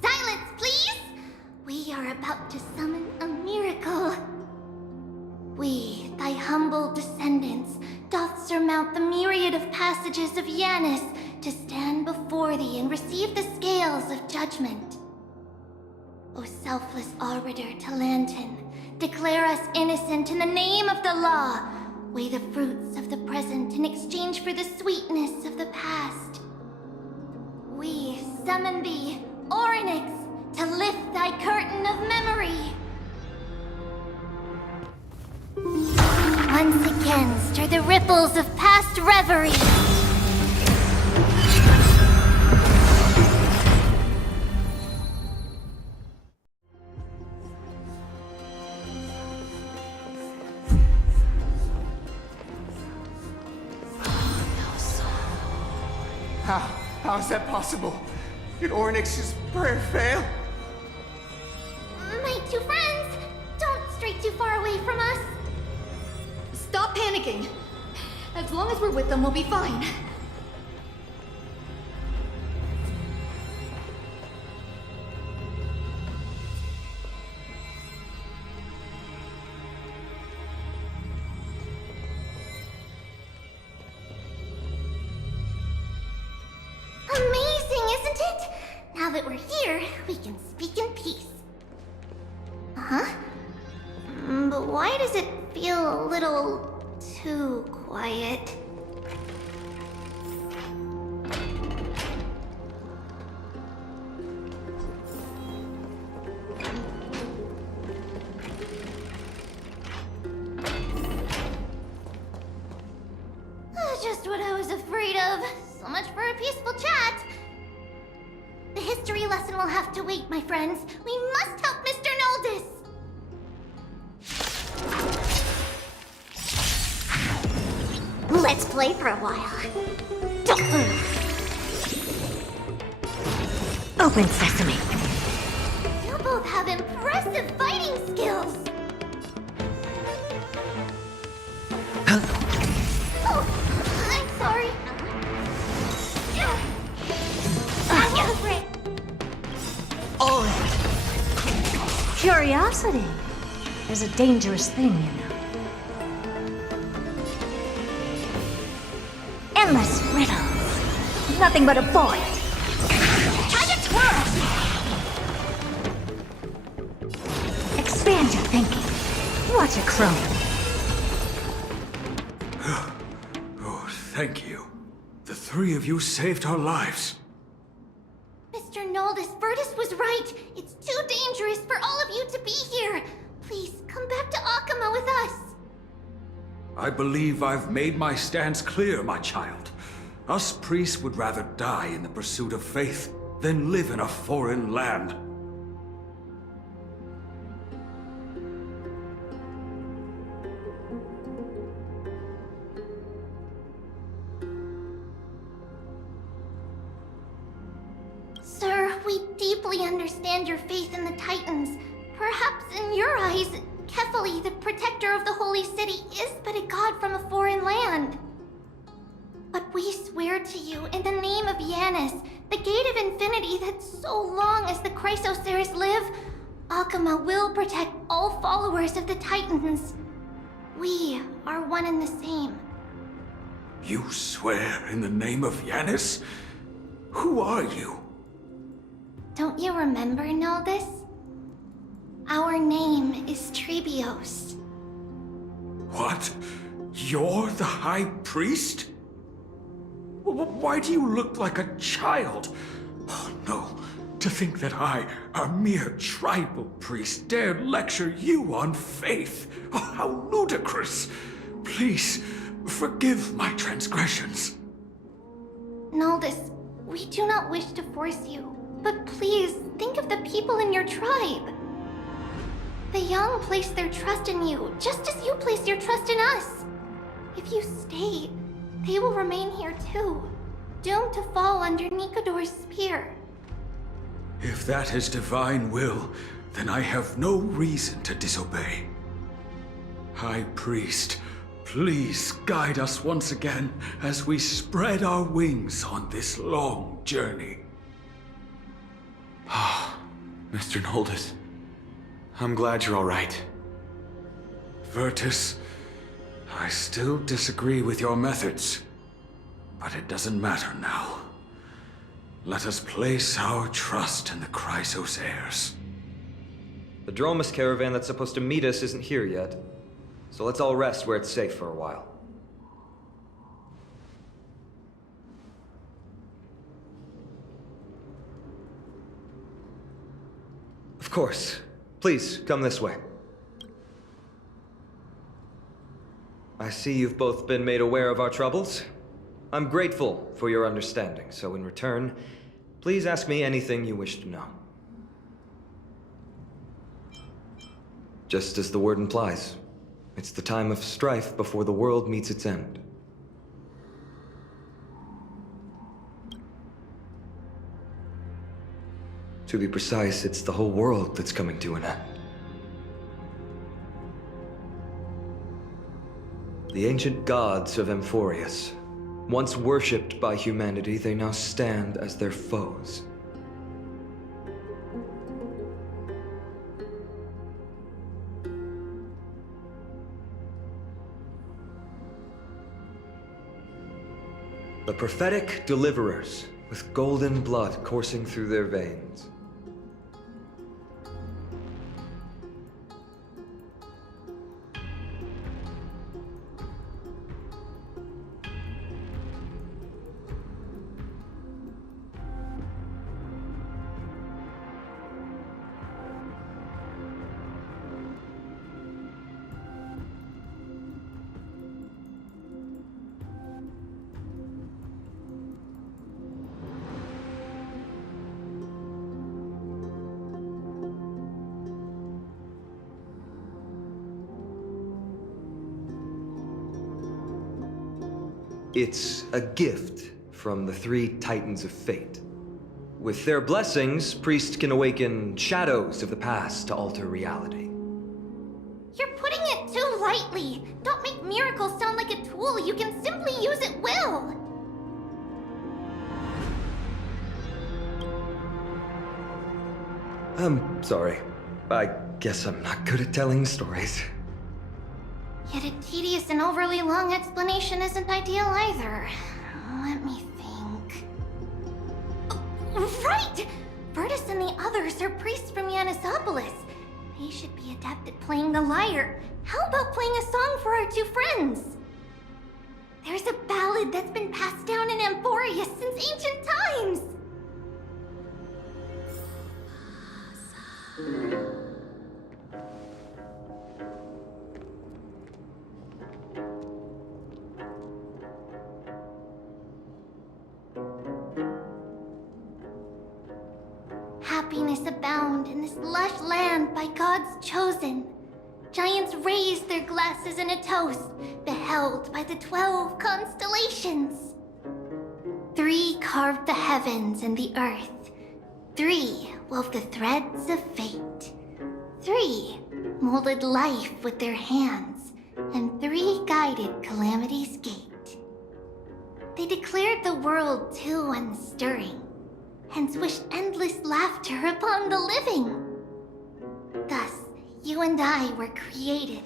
silence please! We are about to summon a miracle. We, thy humble descendants, doth surmount the myriad of passages of Yanis to stand before thee and receive the scales of judgment. O selfless arbiter Talantin, declare us innocent in the name of the law. Weigh the fruits of the present in exchange for the sweetness of the past. We summon thee, Orynyx, to lift thy curtain of memory. Once again, stir the ripples of past reverie. How is that possible? Did Orynyx's prayer fail? My two friends, don't stray too far away from us. Stop panicking. As long as we're with them, we'll be fine. Amazing, isn't it? Now that we're here, we can speak in peace. Huh? But why does it feel a little too quiet? Just what I was afraid of. So much for a peaceful chat. The history lesson will have to wait, my friends. We must help Mr. Noldus. Let's play for a while. Open sesame. You both have impressive fighting skills. Curiosity is a dangerous thing, you know. Endless riddles. Nothing but a void. Try to twirl! Expand your thinking. Watch it crumble. Oh, thank you. The three of you saved our lives. Mr. Noldus, Virtus was right. It's too dangerous for all of you to be here. Please, come back to Akama with us. I believe I've made my stance clear, my child. Us priests would rather die in the pursuit of faith than live in a foreign land. Sir, we deeply understand your faith in the Titans. Perhaps in your eyes, Kefali, the protector of the Holy City, is but a god from a foreign land. But we swear to you, in the name of Yanis, the Gate of Infinity, that so long as the Chrysoceres live, Akama will protect all followers of the Titans. We are one and the same. You swear in the name of Yanis? Who are you? Don't you remember, Noldus? Our name is Trebios. What? You're the High Priest? Why do you look like a child? Oh, no. To think that I, a mere tribal priest, dared lecture you on faith. Oh, how ludicrous. Please, forgive my transgressions. Noldus, we do not wish to force you, but please think of the people in your tribe. The young place their trust in you, just as you place your trust in us. If you stay, they will remain here too, doomed to fall under Nikador's spear. If that is divine will, then I have no reason to disobey. High Priest, please guide us once again as we spread our wings on this long journey. Ah, Mr. Noldus. I'm glad you're all right. Virtus, I still disagree with your methods, but it doesn't matter now. Let us place our trust in the Chrysoceres. The Dromus caravan that's supposed to meet us isn't here yet, so let's all rest where it's safe for a while. Of course. Please, come this way. I see you've both been made aware of our troubles. I'm grateful for your understanding, so in return, please ask me anything you wish to know. Just as the word implies, it's the time of strife before the world meets its end. To be precise, it's the whole world that's coming to an end. The ancient gods of Amphorius, once worshipped by humanity, they now stand as their foes. The prophetic deliverers, with golden blood coursing through their veins. It's a gift from the three Titans of Fate. With their blessings, priests can awaken shadows of the past to alter reality. You're putting it too lightly. Don't make miracles sound like a tool you can simply use at will. I'm sorry. I Guess I'm not good at telling stories. Yet a tedious and overly long explanation isn't ideal either. Let me think. Oh, right! Virtus and the others are priests from Yanisopolis. They should be adept at playing the lyre. How about playing a song for our two friends? There's a ballad that's been passed down in Amphorius since ancient times! Happiness abound in this lush land by God's chosen. Giants raised their glasses in a toast, beheld by the 12 constellations. 3 carved the heavens and the earth. 3 wove the threads of fate. 3 molded life with their hands, and 3 guided calamity's gate. They declared the world too unstirring, hence wished endless laughter upon the living. Thus, you and I were created,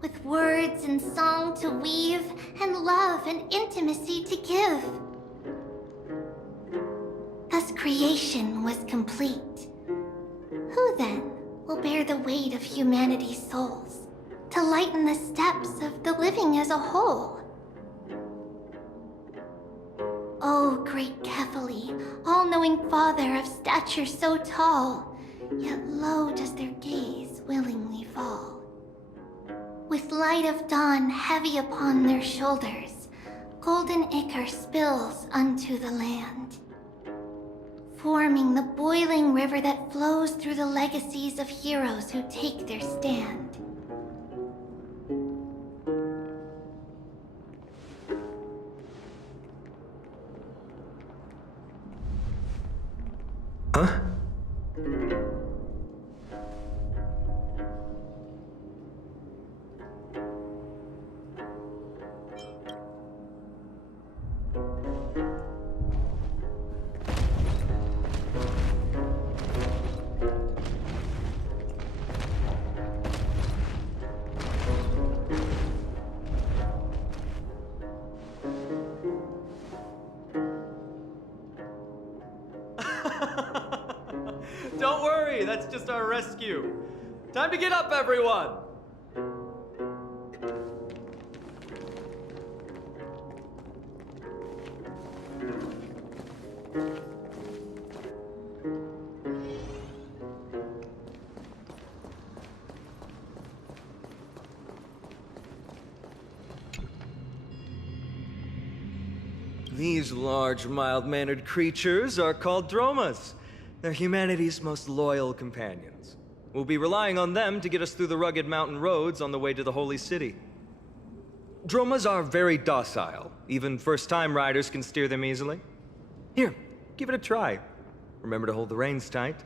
with words and song to weave, and love and intimacy to give. Thus creation was complete. Who then will bear the weight of humanity's souls, to lighten the steps of the living as a whole? O great Kephali, all-knowing Father of stature so tall, yet low does their gaze willingly fall. With light of dawn heavy upon their shoulders, golden ichor spills unto the land, forming the boiling river that flows through the legacies of heroes who take their stand. Huh? Don't worry, that's just our rescue. Time to get up, everyone! These large, mild-mannered creatures are called dromas. They're humanity's most loyal companions. We'll be relying on them to get us through the rugged mountain roads on the way to the Holy City. Dromas are very docile. Even first-time riders can steer them easily. Here, give it a try. Remember to hold the reins tight.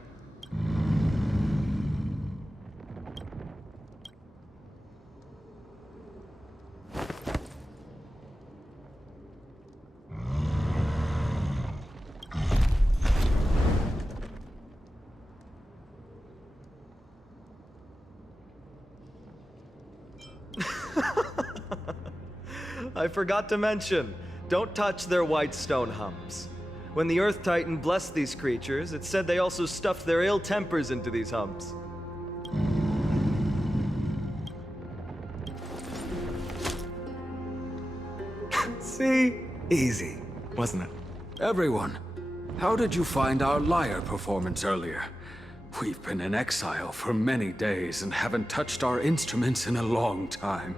I forgot to mention, don't touch their white stone humps. When the Earth Titan blessed these creatures, it said they also stuffed their ill tempers into these humps. See? Easy, wasn't it? Everyone, how did you find our lyre performance earlier? We've been in exile for many days and haven't touched our instruments in a long time.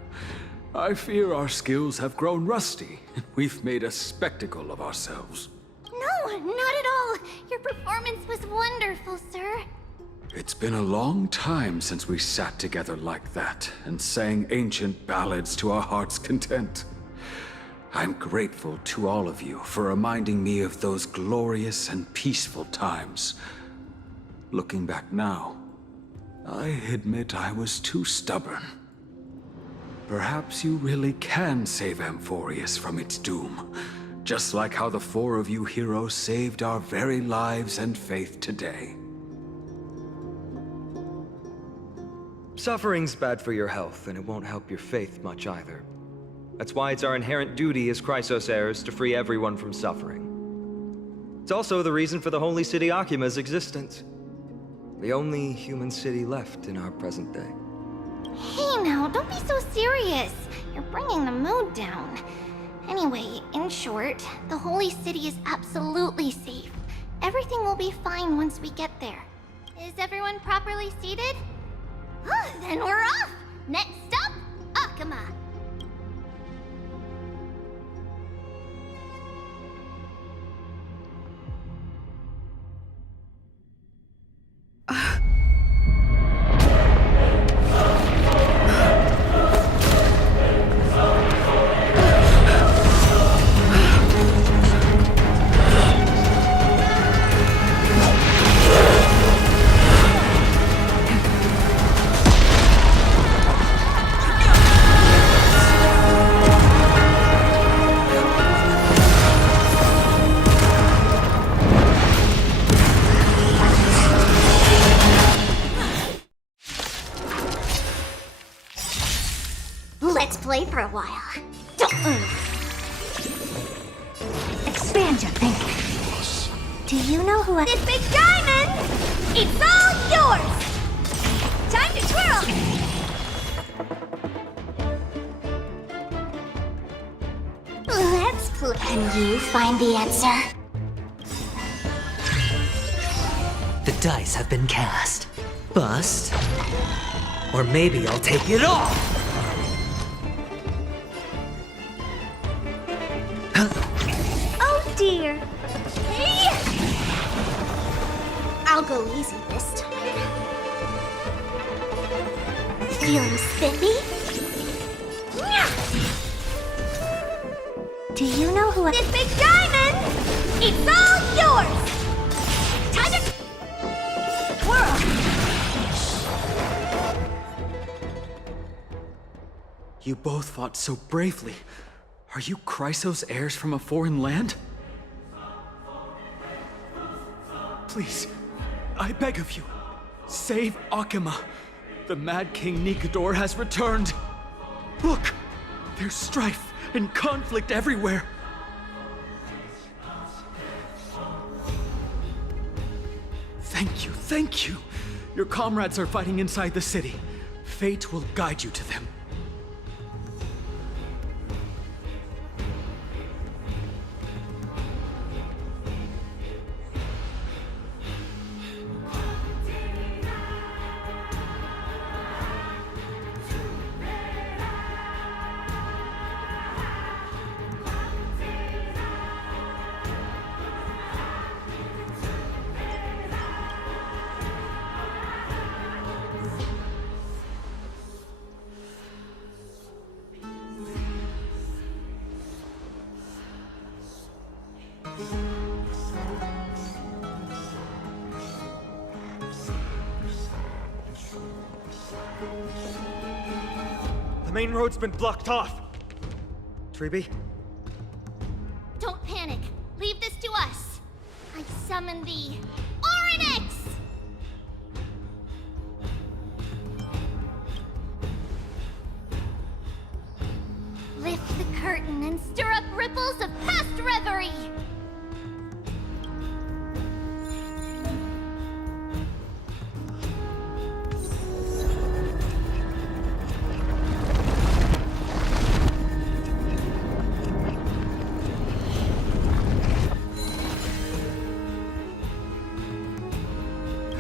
I fear our skills have grown rusty, and we've made a spectacle of ourselves. No, not at all. Your performance was wonderful, sir. It's been a long time since we sat together like that and sang ancient ballads to our heart's content. I'm grateful to all of you for reminding me of those glorious and peaceful times. Looking back now, I admit I was too stubborn. Perhaps you really can save Amphorius from its doom, just like how the 4 of you heroes saved our very lives and faith today. Suffering's bad for your health, and it won't help your faith much either. That's why it's our inherent duty as Chrysos heirs to free everyone from suffering. It's also the reason for the Holy City Akima's existence. The only human city left in our present day. Hey now, don't be so serious. You're bringing the mood down. Anyway, in short, the Holy City is absolutely safe. Everything will be fine once we get there. Is everyone properly seated? Then we're off! Next stop, Akama! Let's play for a while. Don't move. Expand your thinking. Do you know who This big diamond! It's all yours! Time to twirl! Let's play. Can you find the answer? The dice have been cast. Bust. Or maybe I'll take it off! Oh dear. I'll go easy this time. Feeling spiffy? Do you know who This big diamond! It's all yours! Time to twirl! You both fought so bravely. Are you Chrysos heirs from a foreign land? Please, I beg of you, save Akima. The Mad King Nikador has returned. Look, there's strife and conflict everywhere. Thank you, thank you. Your comrades are fighting inside the city. Fate will guide you to them. The main road's been blocked off. Treeby? Don't panic. Leave this to us. I summon the Oryx! Lift the curtain and stir up ripples of past reverie!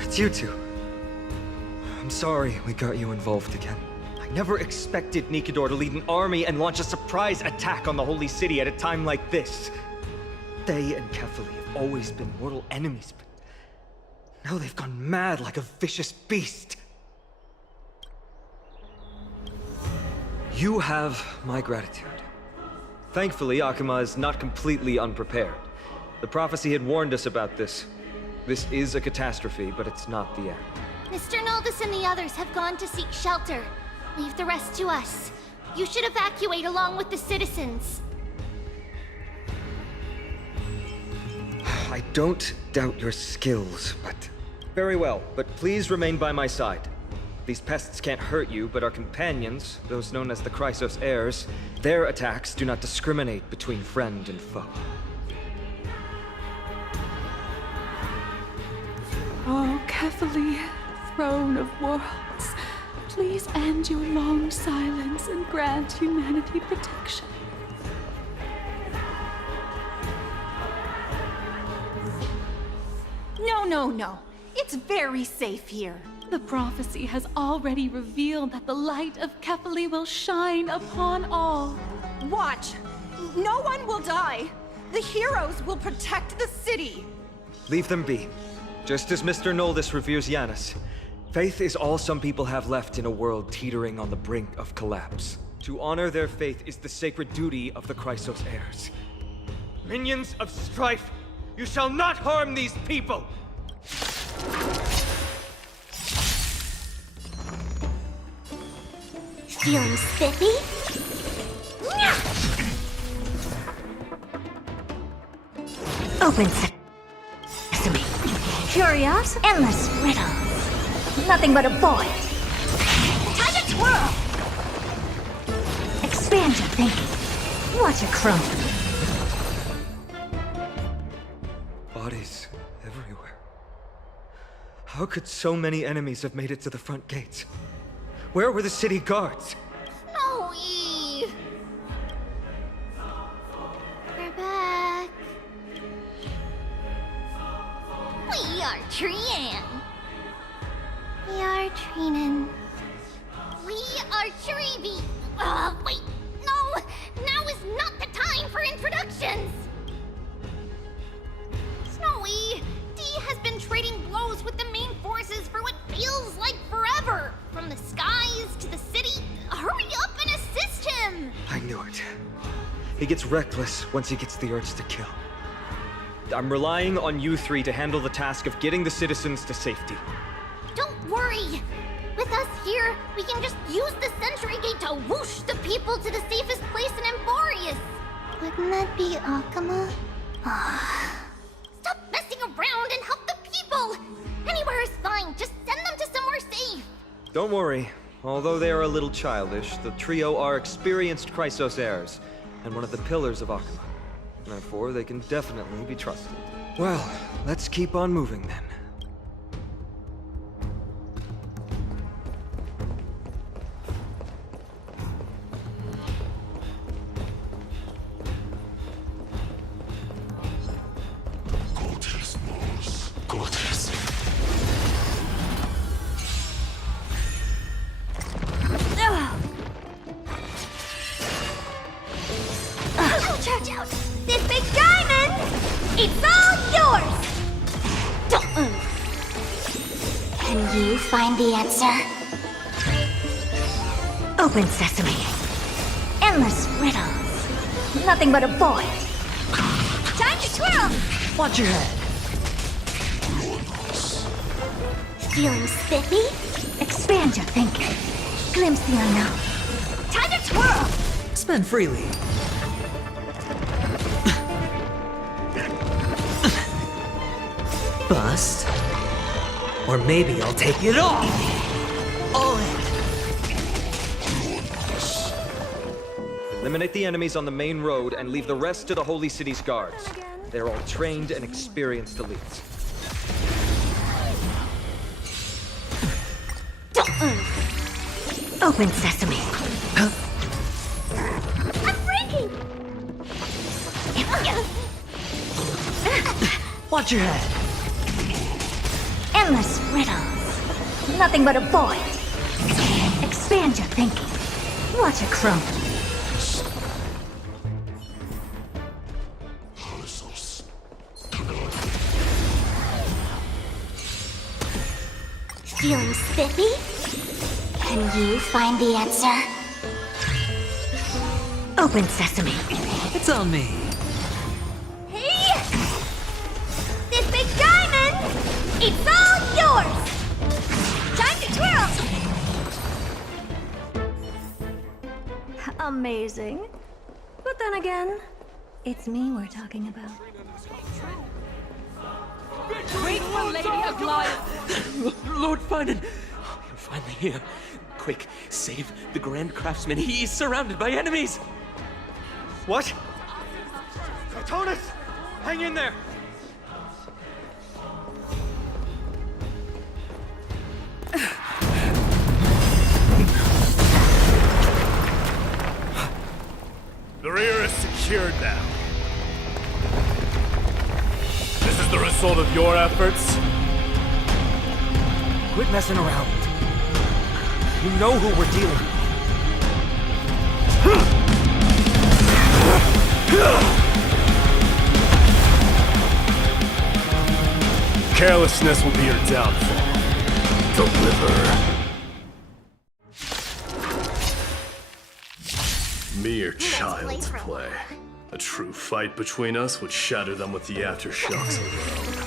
It's you two. I'm sorry we got you involved again. I never expected Nikador to lead an army and launch a surprise attack on the Holy City at a time like this. They and Kefali have always been mortal enemies, but now they've gone mad like a vicious beast. You have my gratitude. Thankfully, Akima is not completely unprepared. The prophecy had warned us about this. This is a catastrophe, but it's not the end. Mr. Noldus and the others have gone to seek shelter. Leave the rest to us. You should evacuate along with the citizens. I don't doubt your skills, but... Very well, but please remain by my side. These pests can't hurt you, but our companions, those known as the Chrysos heirs, their attacks do not discriminate between friend and foe. Oh, Kefali, throne of worlds, please end your long silence and grant humanity protection. No. It's very safe here. The prophecy has already revealed that the light of Kefali will shine upon all. Watch! No one will die! The heroes will protect the city! Leave them be. Just as Mr. Noldis reveres Yanis, faith is all some people have left in a world teetering on the brink of collapse. To honor their faith is the sacred duty of the Chrysos heirs. Minions of strife, you shall not harm these people! Feeling spiffy? Open sesame. Curious? Endless riddles. Nothing but a void. Time to twirl! Expand your thinking. Watch it crumble. Bodies everywhere. How could so many enemies have made it to the front gates? Where were the city guards? Snowy! We're back. We are Trian. We are Trinan. We are Treevy. Wait. No! Now is not the time for introductions! Snowy, D has been trading blows with the main forces for what feels like forever. From the skies to the city. Hurry up and assist him! I knew it. He gets reckless once he gets the urge to kill. I'm relying on you three to handle the task of getting the citizens to safety. Don't worry! With us here, we can just use the Sentry Gate to whoosh the people to the safest place in Emborius! Wouldn't that be Akama? Stop messing around and help the people! Anywhere is fine, just send them to somewhere safe! Don't worry. Although they are a little childish, the trio are experienced Chrysos heirs, and one of the pillars of Akama. Therefore, they can definitely be trusted. Well, let's keep on moving then. Ouch! This big diamond! It's all yours! Can you find the answer? Open sesame. Endless riddles. Nothing but a void. Time to twirl! Watch your head. Feeling spiffy? Expand your thinking. Glimpse the unknown. Time to twirl! Spend freely. Bust. Or maybe I'll take it all. All in. Eliminate the enemies on the main road and leave the rest to the Holy City's guards. They're all trained and experienced elites. Open sesame. I'm breaking! Watch your head. Endless riddles. Nothing but a void. Expand your thinking. Watch it crumble. Feeling spiffy? Can you find the answer? Open sesame. It's on me. Hey! This big diamond! It's all yours! Time to twirl! Amazing. But then again, it's me we're talking about. Wait for Lady of Life! Lord Finan, finally here. Quick, save the Grand Craftsman. He is surrounded by enemies! What? Protonus! Hang in there! The rear is secured now. This is the result of your efforts? Quit messing around. You know who we're dealing with. Carelessness will be your downfall. Deliver. Mere child's play. A true fight between us would shatter them with the aftershocks alone.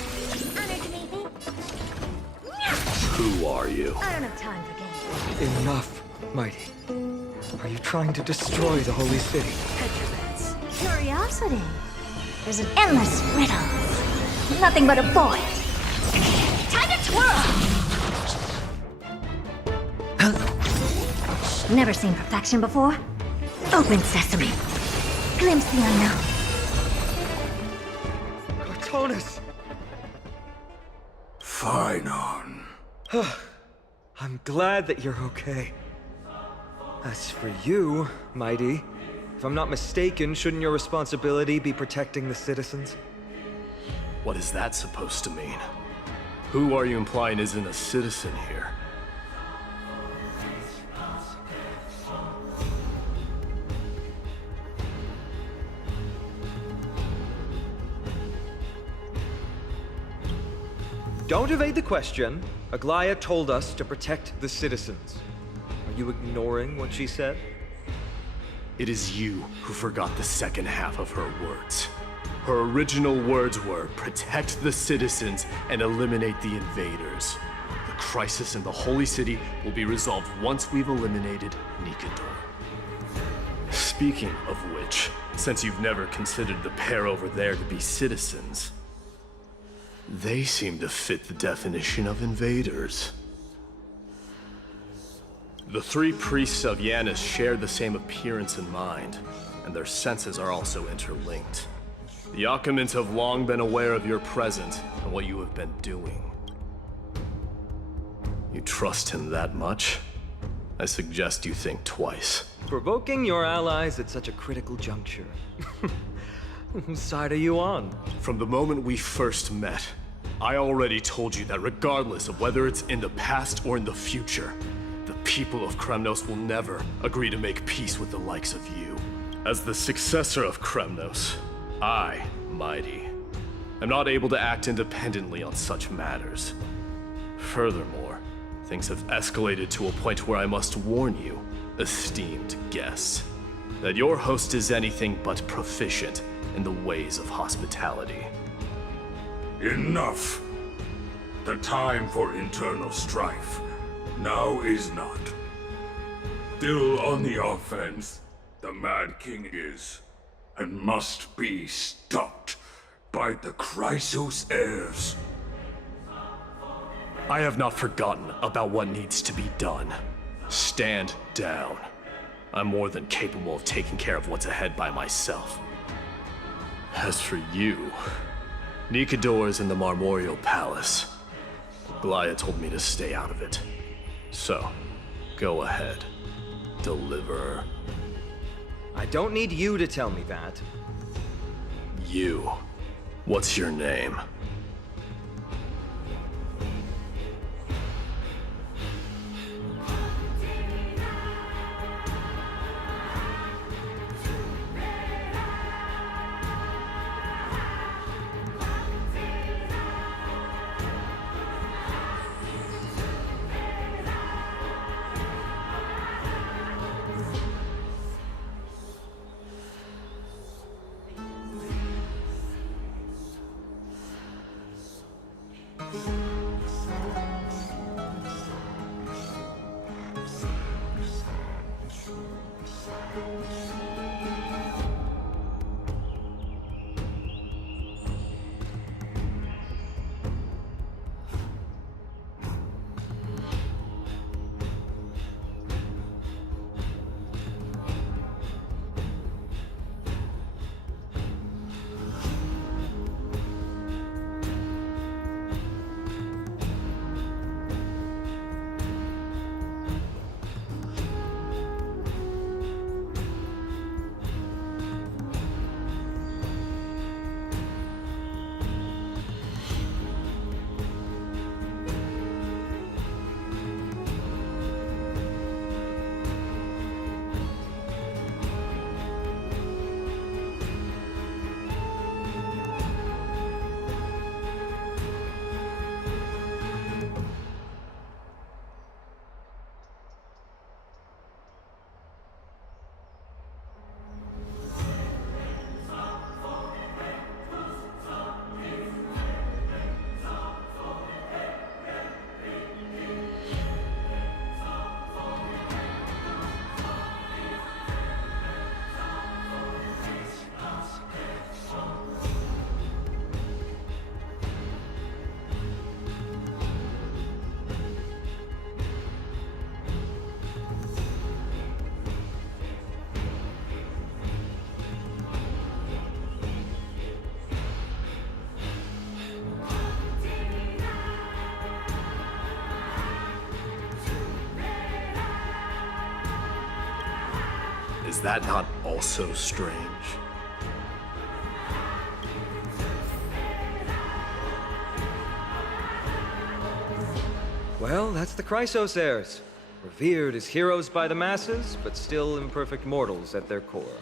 Who are you? I don't have time for games. Enough, Mighty. Are you trying to destroy the Holy City? Petrovets. Curiosity. There's an endless riddles. Nothing but a void. Time to twirl! Never seen perfection before? Open sesame. Glimpse the unknown. Protonus! Phynon. I'm glad that you're okay. As for you, Mighty, if I'm not mistaken, shouldn't your responsibility be protecting the citizens? What is that supposed to mean? Who are you implying isn't a citizen here? Don't evade the question. Aglaia told us to protect the citizens. Are you ignoring what she said? It is you who forgot the second half of her words. Her original words were, protect the citizens and eliminate the invaders. The crisis in the Holy City will be resolved once we've eliminated Nikador. Speaking of which, since you've never considered the pair over there to be citizens, they seem to fit the definition of invaders. The three priests of Yanis share the same appearance in mind, and their senses are also interlinked. The Achaemins have long been aware of your presence and what you have been doing. You trust him that much? I suggest you think twice. Provoking your allies at such a critical juncture. Whose side are you on? From the moment we first met, I already told you that regardless of whether it's in the past or in the future, the people of Kremnos will never agree to make peace with the likes of you. As the successor of Kremnos, I, Mighty, am not able to act independently on such matters. Furthermore, things have escalated to a point where I must warn you, esteemed guest, that your host is anything but proficient in the ways of hospitality. Enough. The time for internal strife now is not. Still on the offense, the Mad King is, and must be stopped by the Chrysos heirs. I have not forgotten about what needs to be done. Stand down. I'm more than capable of taking care of what's ahead by myself. As for you, Nikador is in the Marmorial Palace. Aglaia told me to stay out of it. So, go ahead. Deliver. I don't need you to tell me that. You. What's your name? Is that not also strange? Well, that's the Chrysos heirs. Revered as heroes by the masses, but still imperfect mortals at their core.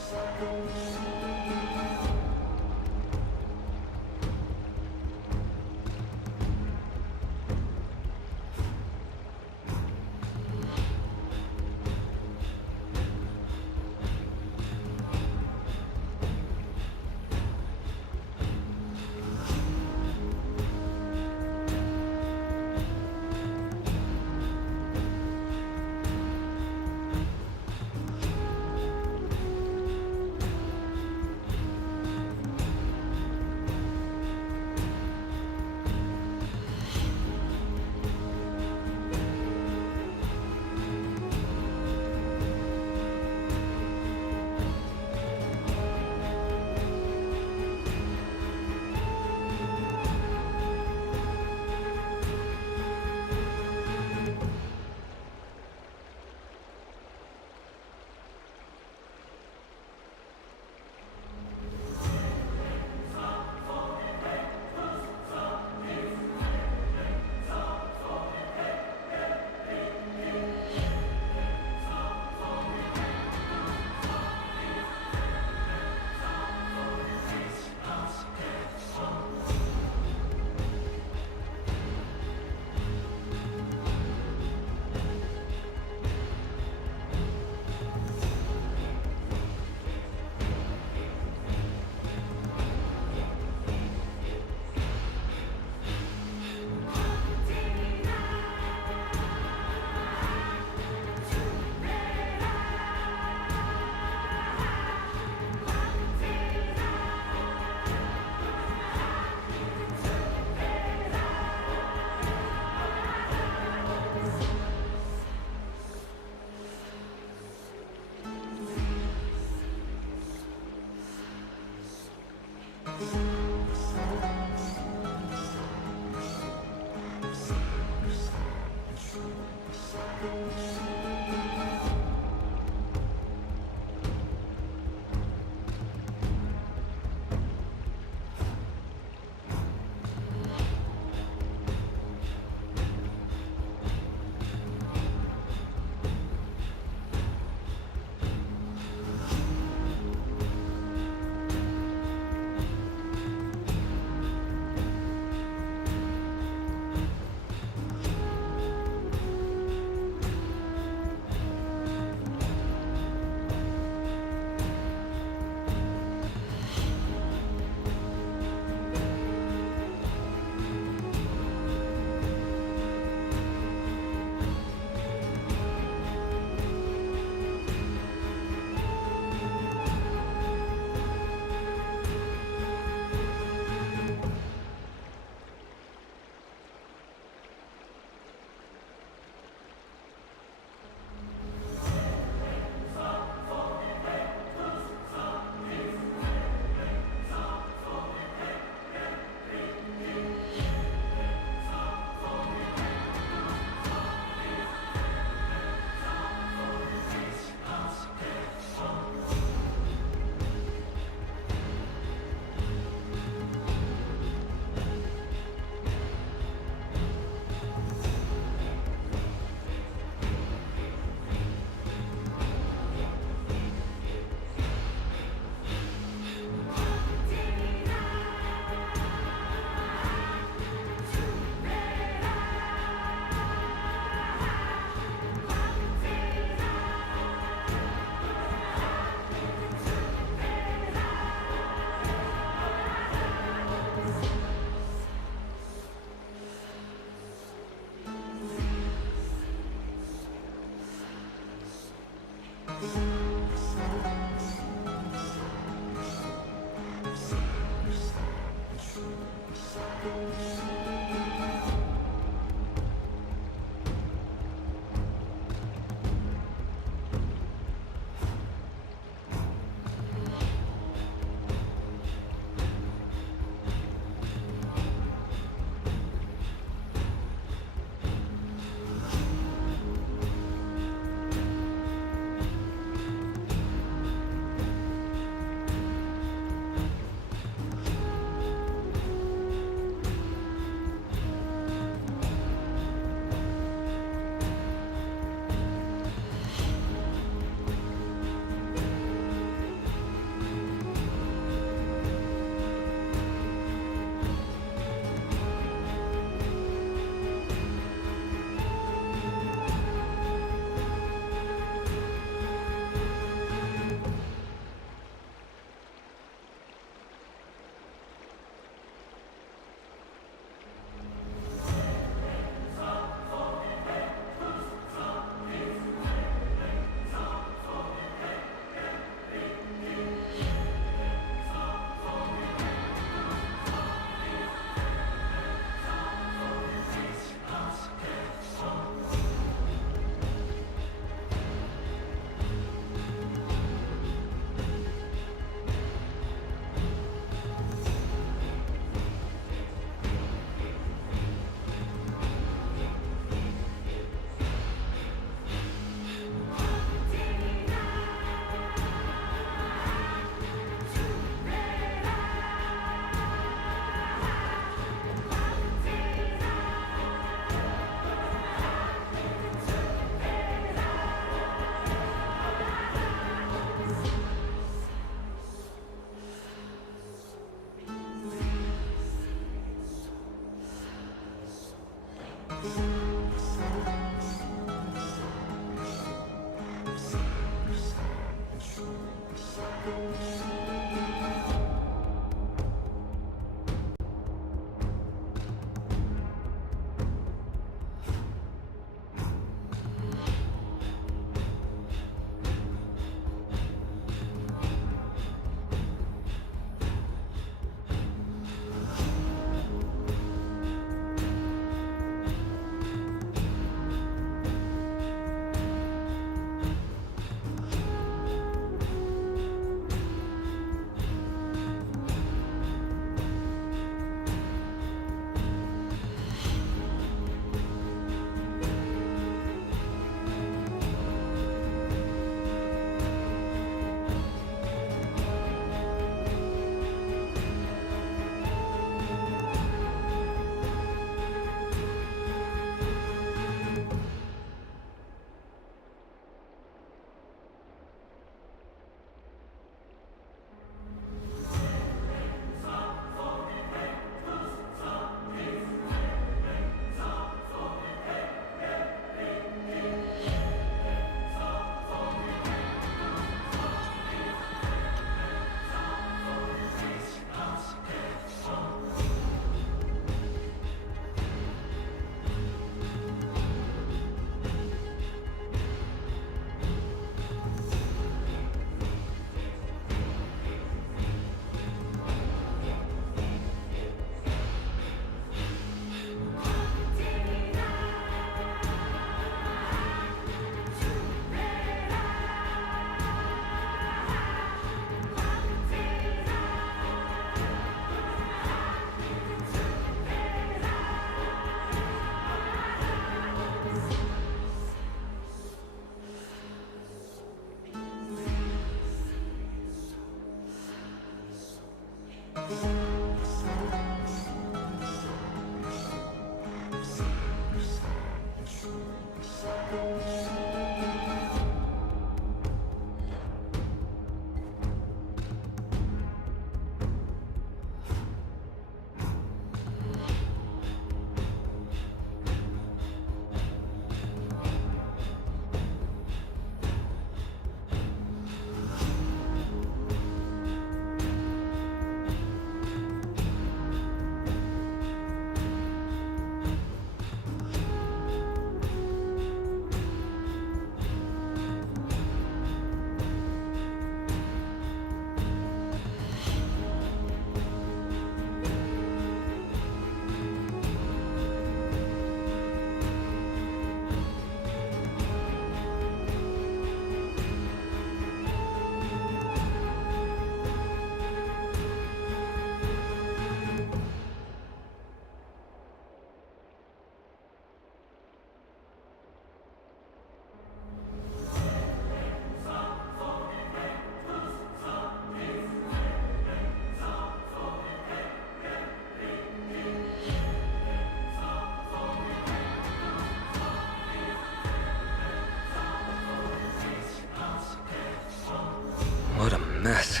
What a mess.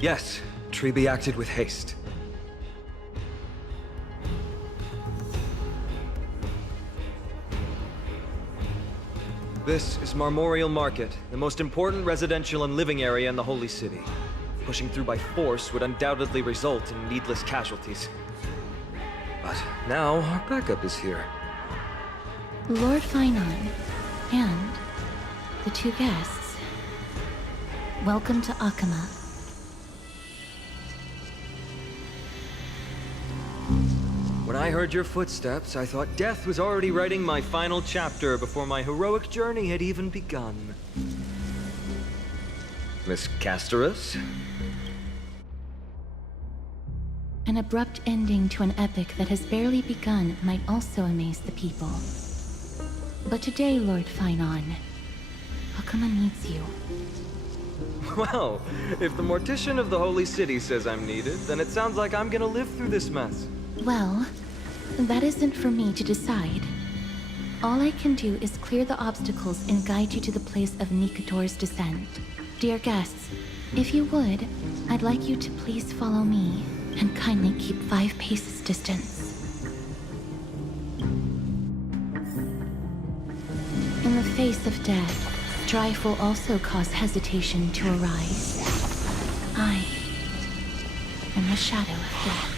Yes, Treby acted with haste. This is Marmorial Market, the most important residential and living area in the Holy City. Pushing through by force would undoubtedly result in needless casualties. But now our backup is here. Lord Finon, and the two guests. Welcome to Akama. When I heard your footsteps, I thought death was already writing my final chapter before my heroic journey had even begun. Miss Castorus? An abrupt ending to an epic that has barely begun might also amaze the people. But today, Lord Finon, Akama needs you. Well, if the Mortician of the Holy City says I'm needed, then it sounds like I'm gonna live through this mess. Well, that isn't for me to decide. All I can do is clear the obstacles and guide you to the place of Nikador's descent. Dear guests, if you would, I'd like you to please follow me and kindly keep 5 paces distance. face of death, strife will also cause hesitation to arise. I am the shadow of death.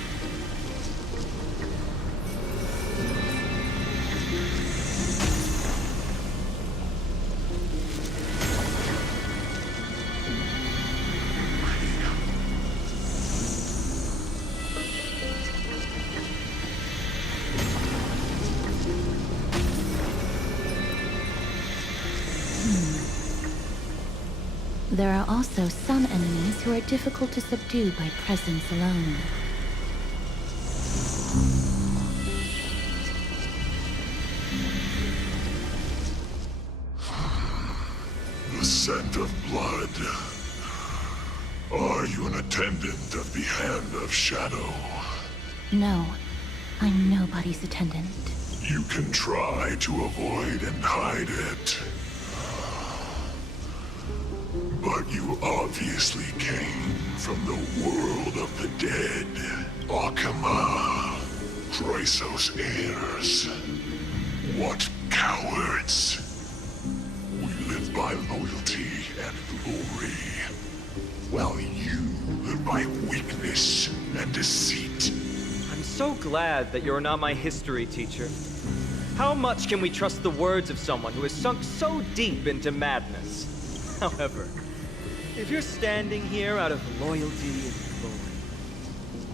There are also some enemies who are difficult to subdue by presence alone. The scent of blood. Are you an attendant of the Hand of Shadow? No, I'm nobody's attendant. You can try to avoid and hide it. But you obviously came from the world of the dead. Akama, Chrysos heirs. What cowards! We live by loyalty and glory, while you live by weakness and deceit. I'm so glad that you're not my history teacher. How much can we trust the words of someone who has sunk so deep into madness? However, if you're standing here out of loyalty and glory,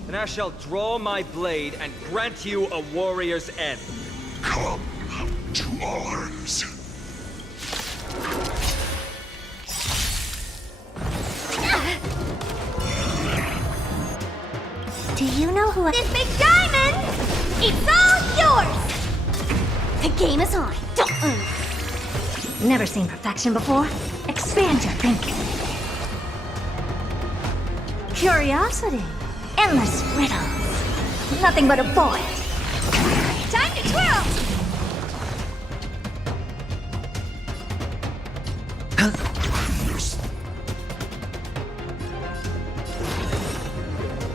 then I shall draw my blade and grant you a warrior's end. Come to arms. Do you know who this big diamond? It's all yours! The game is on. Don't move. Never seen perfection before? Expand your thinking. Curiosity. Endless riddles. Nothing but a void. Time to twirl!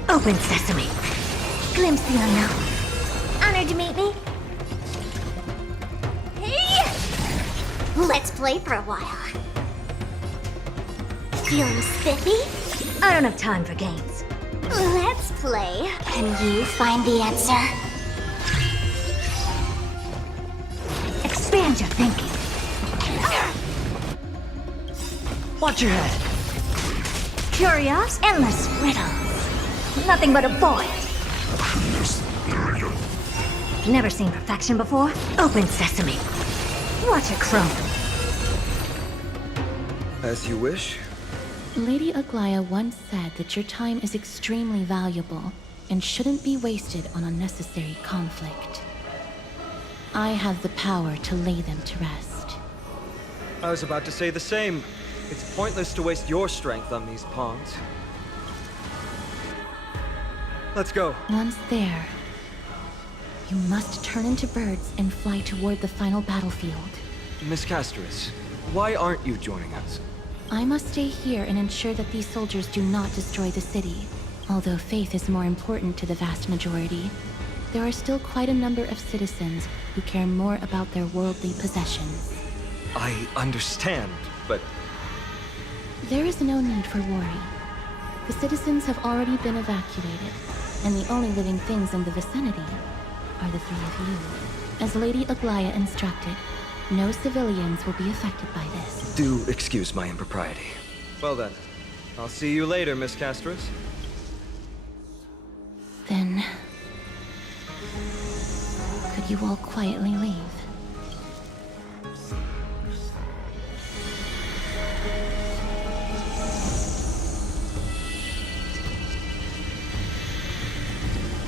Open sesame. Glimpse the unknown. Honored to meet me. Hey! Let's play for a while. Feeling spiffy? I don't have time for games. Let's play. Can you find the answer? Expand your thinking. Watch your head. Curious, endless riddles. Nothing but a void. Never seen perfection before? Open sesame. Watch it chrome. As you wish. Lady Aglaya once said that your time is extremely valuable and shouldn't be wasted on unnecessary conflict. I have the power to lay them to rest. I was about to say the same. It's pointless to waste your strength on these pawns. Let's go. Once there, you must turn into birds and fly toward the final battlefield. Miss Castris, why aren't you joining us? I must stay here and ensure that these soldiers do not destroy the city. Although faith is more important to the vast majority, there are still quite a number of citizens who care more about their worldly possessions. I understand, but... There is no need for worry. The citizens have already been evacuated, and the only living things in the vicinity are the three of you. As Lady Aglaya instructed, no civilians will be affected by this. Do excuse my impropriety. Well then, I'll see you later, Miss Castris. Then... could you all quietly leave?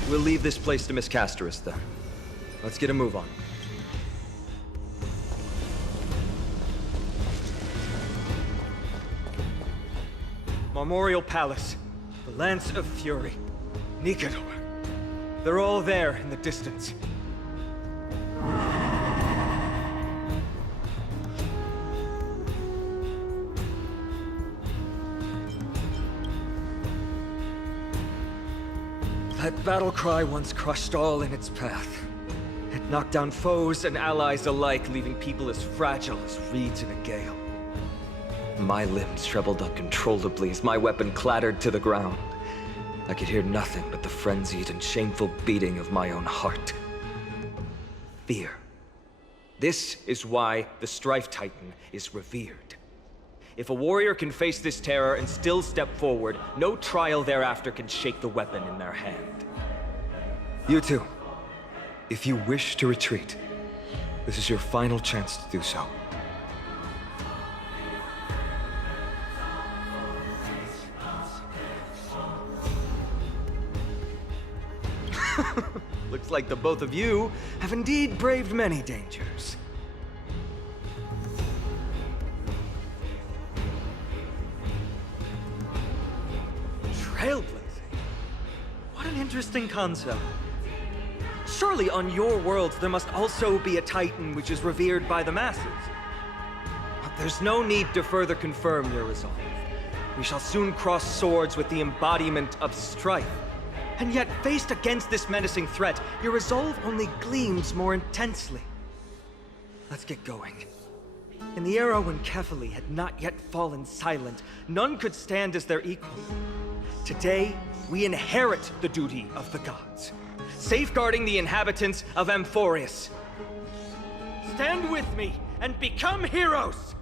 We'll leave this place to Miss Castris, then. Let's get a move on. Memorial Palace, the Lance of Fury, Nikador. They're all there in the distance. That battle cry once crushed all in its path. It Knocked down foes and allies alike, leaving people as fragile as reeds in a gale. My limbs trembled uncontrollably as my weapon clattered to the ground. I could hear nothing but the frenzied and shameful beating of my own heart. Fear. This is why the Strife Titan is revered. If a warrior can face this terror and still step forward, no trial thereafter can shake the weapon in their hand. You two, if you wish to retreat, this is your final chance to do so. Looks like the both of you have indeed braved many dangers. Trailblazing? What an interesting concept. Surely on your worlds there must also be a Titan which is revered by the masses. But there's no need to further confirm your resolve. We shall soon cross swords with the embodiment of strife. And yet, faced against this menacing threat, your resolve only gleams more intensely. Let's get going. In the era when Kefali had not yet fallen silent, none could stand as their equal. Today, we inherit the duty of the gods, safeguarding the inhabitants of Amphorius. Stand with me and become heroes!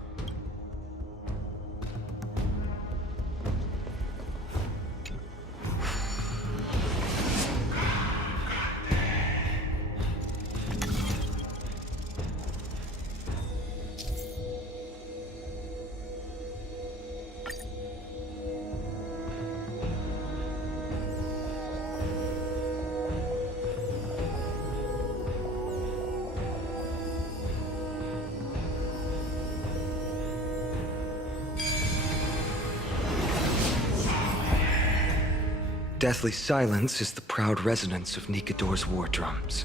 Deathly silence is the proud resonance of Nikador's war drums.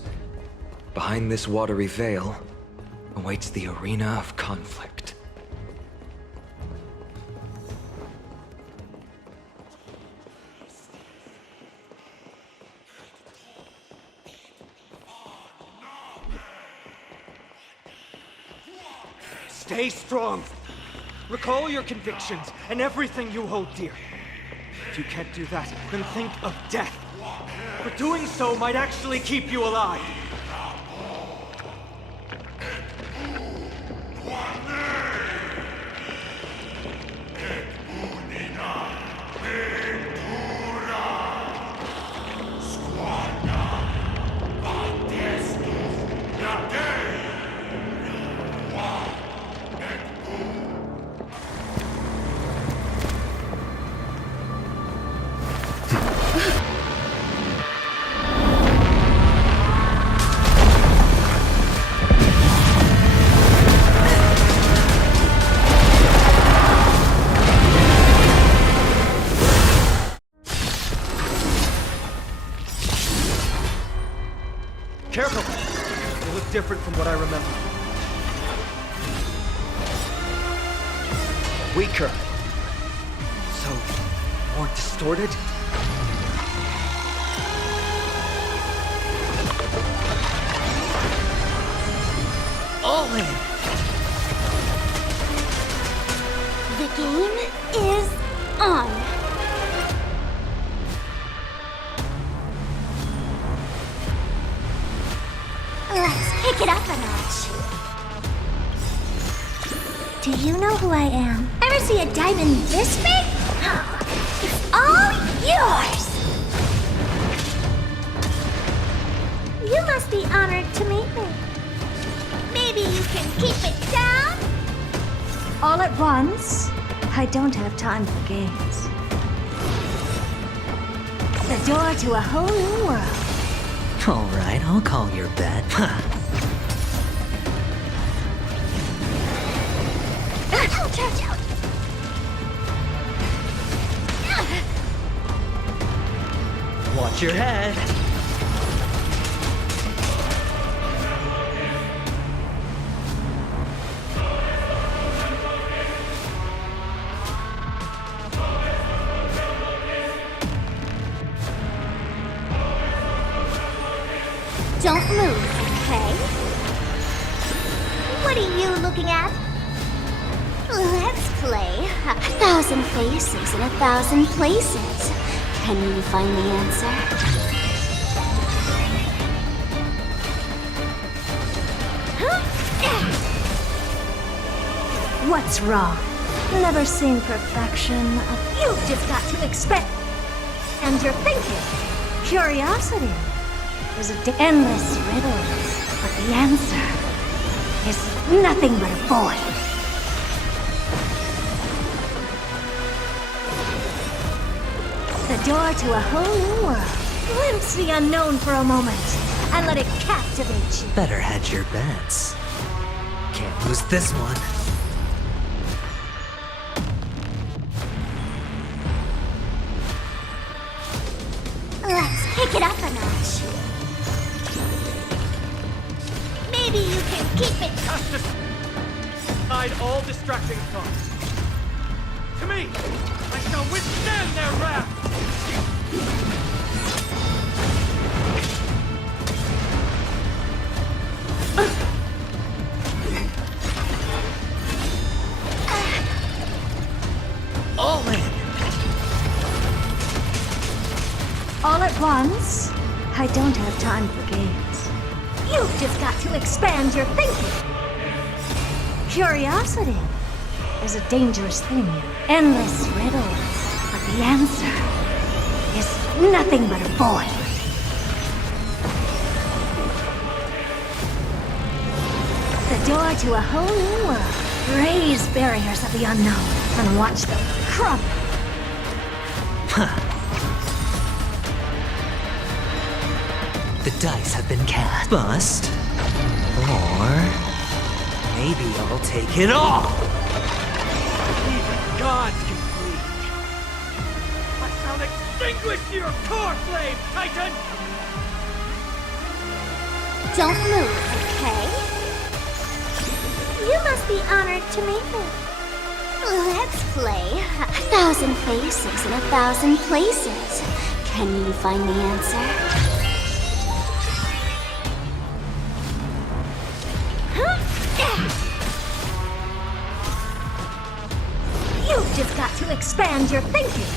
Behind this watery veil awaits the arena of conflict. Stay strong! Recall your convictions and everything you hold dear. If you can't do that, then think of death. For doing so might actually keep you alive. Careful! You look different from what I remember. Weaker. So, more distorted? All in! The game is on. Let's pick it up a notch. Do you know who I am? Ever see a diamond this big? It's all yours! You must be honored to meet me. Maybe you can keep it down? All at once? I don't have time for games. The door to a whole new world. Alright, I'll call your bet. Charge out! Watch your head. Don't move. Okay. What are you looking at? Let's play 1,000 faces in 1,000 places. Can you find the answer? What's wrong? Never seen perfection. You've just got to expect. And you're thinking. Curiosity is endless riddles, but the answer is nothing but a void. The door to a whole new world. Glimpse the unknown for a moment, and let it captivate you. Better hedge your bets. Can't lose this one. Let's pick it up a notch. Maybe you can keep it. Justice! Hide all distracting thoughts. To me! I shall withstand their wrath! All in! All at once? I don't have time for games. You've just got to expand your thinking. Curiosity is a dangerous thing. Endless riddles, but the answer is nothing but a void. The door to a whole new world. Raise barriers of the unknown and watch them crumble. The dice have been cast. Bust. Or maybe I'll take it all. Even gods can bleed. I shall extinguish your core flame, Titan! Don't move, okay? You must be honored to meet me. Let's play 1,000 faces in 1,000 places. Can you find the answer? You've just got to expand your thinking.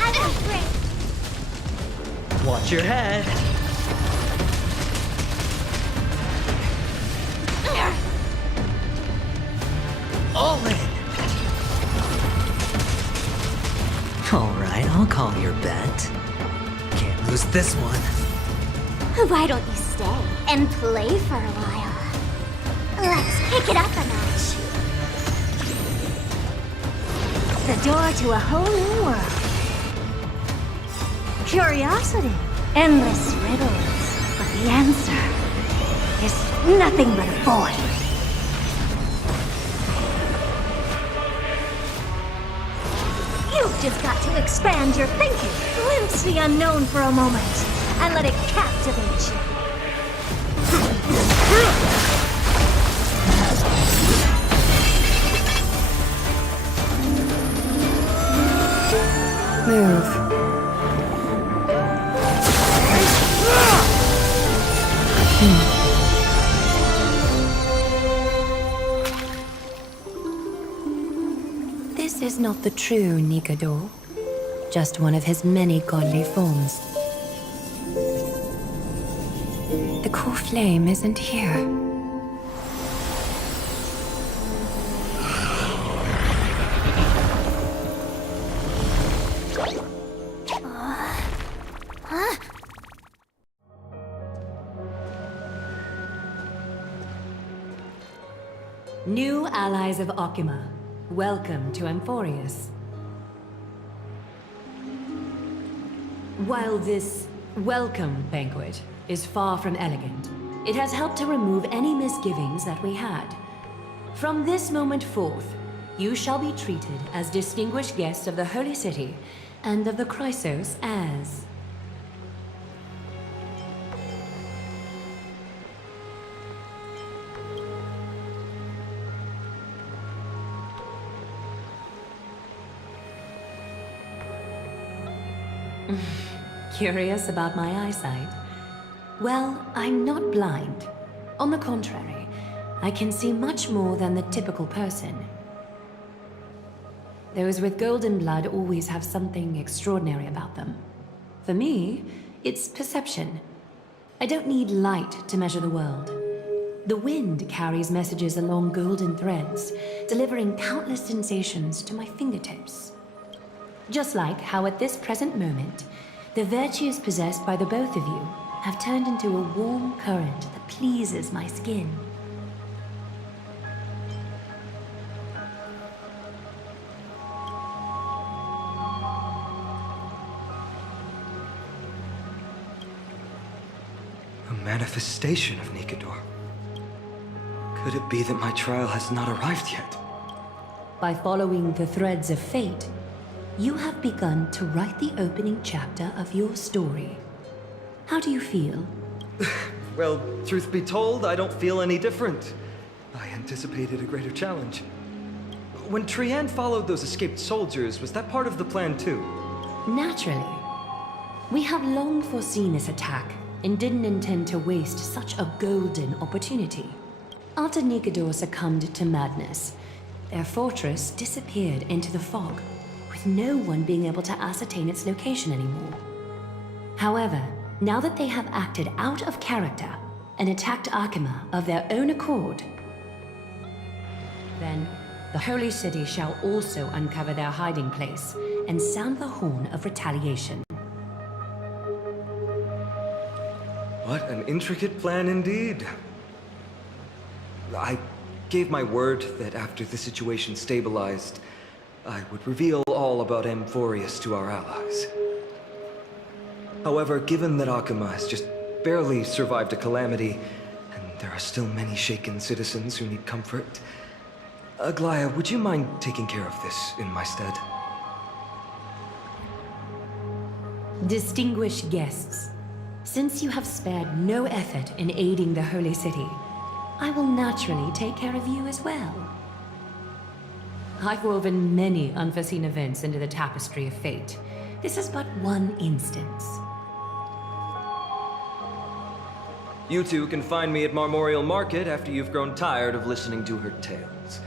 I'm afraid. Watch your head. All in. All right, I'll call your bet. Can't lose this one. Why don't you stay and play for a while? Let's pick it up a notch. The door to a whole new world. Curiosity, endless riddles, but the answer is nothing but a void. You've just got to expand your thinking. Glimpse the unknown for a moment, and let it captivate you. Move. This is not the true Nikador, just one of his many godly forms. The core flame isn't here. New allies of Okima, welcome to Amphorius. While this welcome banquet is far from elegant, it has helped to remove any misgivings that we had. From this moment forth, you shall be treated as distinguished guests of the Holy City and of the Chrysos as... Curious about my eyesight? Well, I'm not blind. On the contrary, I can see much more than the typical person. Those with golden blood always have something extraordinary about them. For me, it's perception. I don't need light to measure the world. The wind carries messages along golden threads, delivering countless sensations to my fingertips. Just like how at this present moment, the virtues possessed by the both of you have turned into a warm current that pleases my skin. A manifestation of Nikador. Could it be that my trial has not arrived yet? By following the threads of fate, you have begun to write the opening chapter of your story. How do you feel? Well, truth be told, I don't feel any different. I anticipated a greater challenge. When Trianne followed those escaped soldiers, was that part of the plan too? Naturally. We have long foreseen this attack and didn't intend to waste such a golden opportunity. After Nikador succumbed to madness, their fortress disappeared into the fog, with no one being able to ascertain its location anymore. However, now that they have acted out of character and attacked Arkema of their own accord, then the Holy City shall also uncover their hiding place and sound the horn of retaliation. What an intricate plan indeed. I gave my word that after the situation stabilized, I would reveal all about Amphorius to our allies. However, given that Akuma has just barely survived a calamity, and there are still many shaken citizens who need comfort, Aglaya, would you mind taking care of this in my stead? Distinguished guests, since you have spared no effort in aiding the Holy City, I will naturally take care of you as well. I've woven many unforeseen events into the tapestry of fate. This is but one instance. You two can find me at Marmorial Market after you've grown tired of listening to her tales.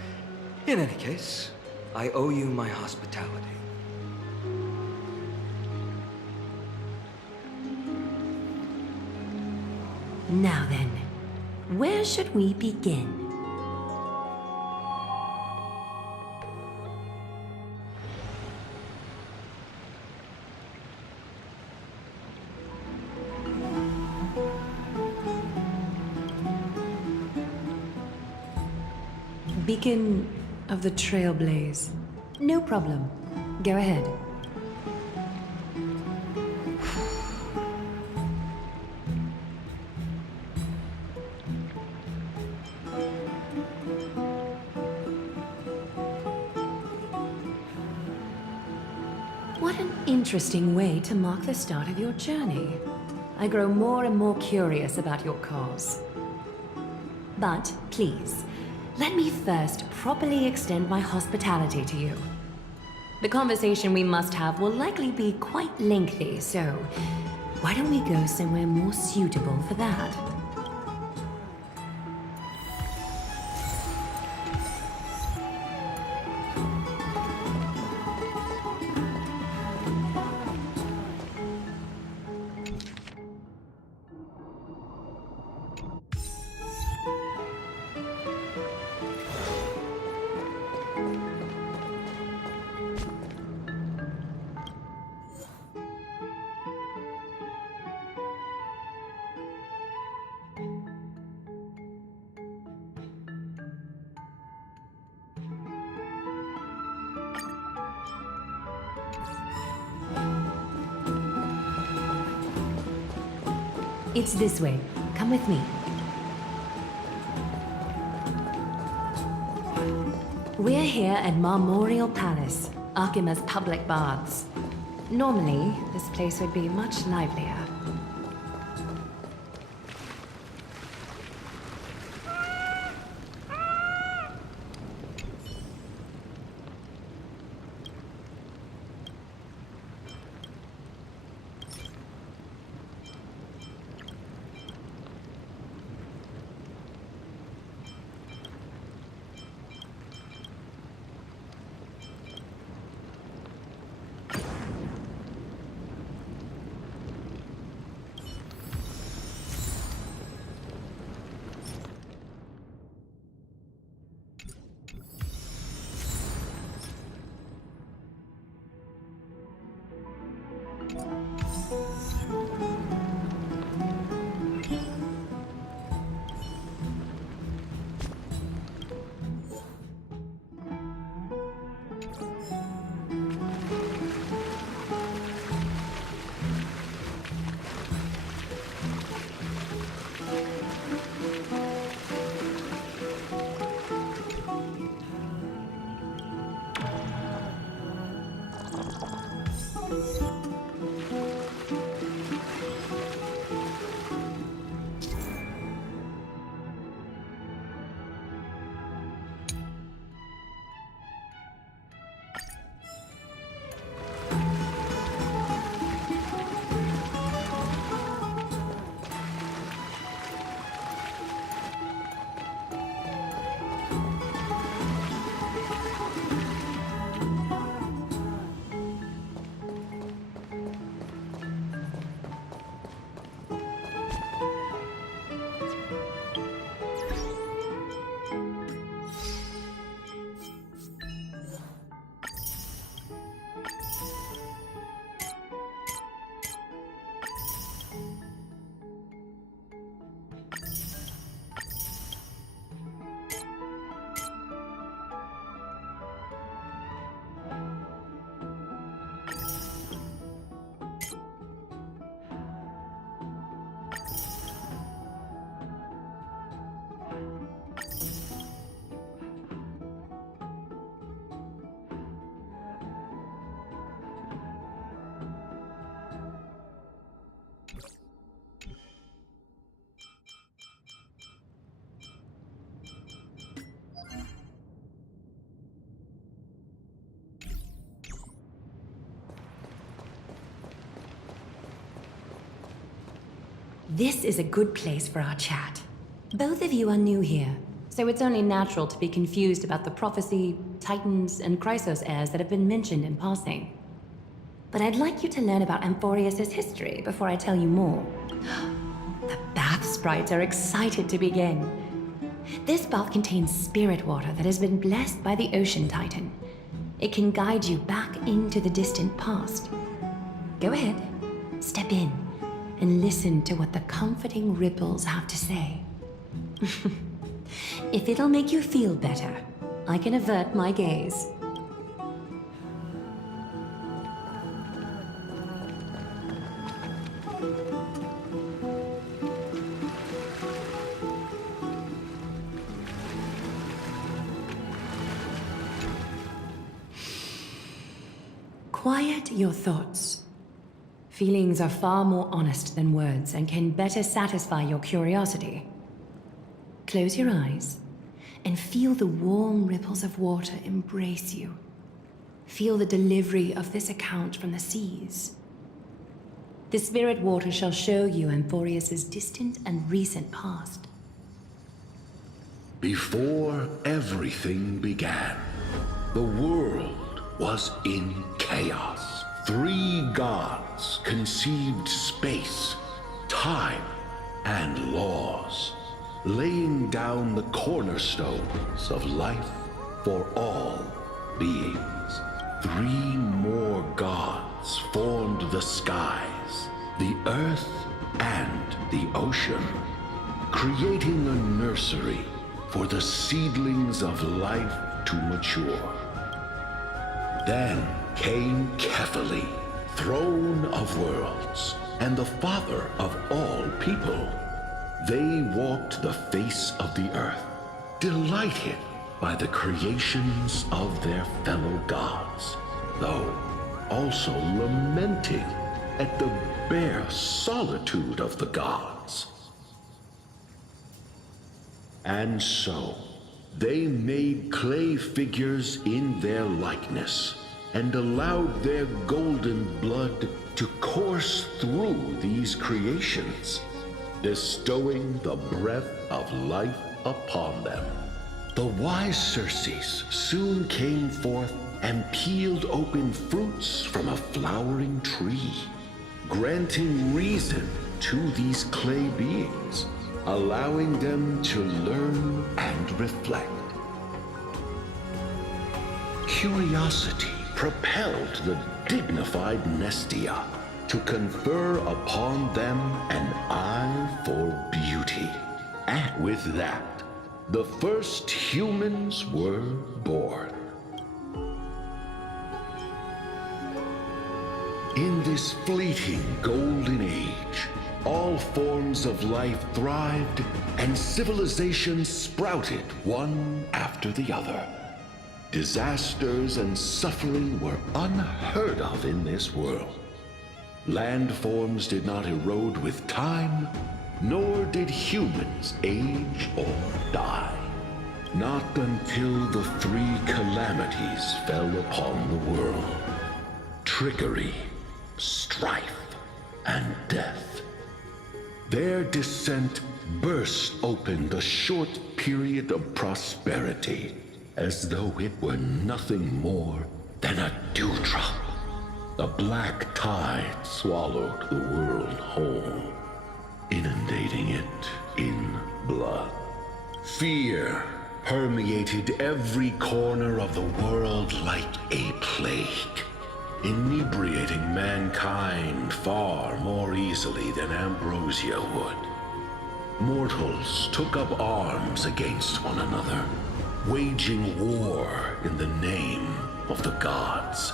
In any case, I owe you my hospitality. Now then, where should we begin? Beacon of the Trailblaze. No problem. Go ahead. What an interesting way to mark the start of your journey. I grow more and more curious about your cause. But please, let me first properly extend my hospitality to you. The conversation we must have will likely be quite lengthy, so why don't we go somewhere more suitable for that? It's this way. Come with me. We're here at Marmorial Palace, Arkima's public baths. Normally, this place would be much livelier. This is a good place for our chat. Both of you are new here, so it's only natural to be confused about the prophecy, titans, and Chrysos heirs that have been mentioned in passing. But I'd like you to learn about Amphorius' history before I tell you more. The bath sprites are excited to begin. This bath contains spirit water that has been blessed by the Ocean Titan. It can guide you back into the distant past. Go ahead, step in, and listen to what the comforting ripples have to say. If it'll make you feel better, I can avert my gaze. Quiet your thoughts. Feelings are far more honest than words and can better satisfy your curiosity. Close your eyes and feel the warm ripples of water embrace you. Feel the delivery of this account from the seas. The spirit water shall show you Amphorius' distant and recent past. Before everything began, the world was in chaos. 3 gods conceived space, time, and laws, laying down the cornerstones of life for all beings. 3 more gods formed the skies, the earth, and the ocean, creating a nursery for the seedlings of life to mature. Then came Kefali, throne of worlds, and the father of all people. They walked the face of the earth, delighted by the creations of their fellow gods, though also lamenting at the bare solitude of the gods. And so, they made clay figures in their likeness, and allowed their golden blood to course through these creations, bestowing the breath of life upon them. The wise Circes soon came forth and peeled open fruits from a flowering tree, granting reason to these clay beings, allowing them to learn and reflect. Curiosity propelled the dignified Nestia, to confer upon them an eye for beauty. And with that, the first humans were born. In this fleeting golden age, all forms of life thrived and civilizations sprouted one after the other. Disasters and suffering were unheard of in this world. Landforms did not erode with time, nor did humans age or die. Not until the three calamities fell upon the world: trickery, strife, and death. Their descent burst open the short period of prosperity, as though it were nothing more than a dewdrop. The black tide swallowed the world whole, inundating it in blood. Fear permeated every corner of the world like a plague, inebriating mankind far more easily than ambrosia would. Mortals took up arms against one another, waging war in the name of the gods,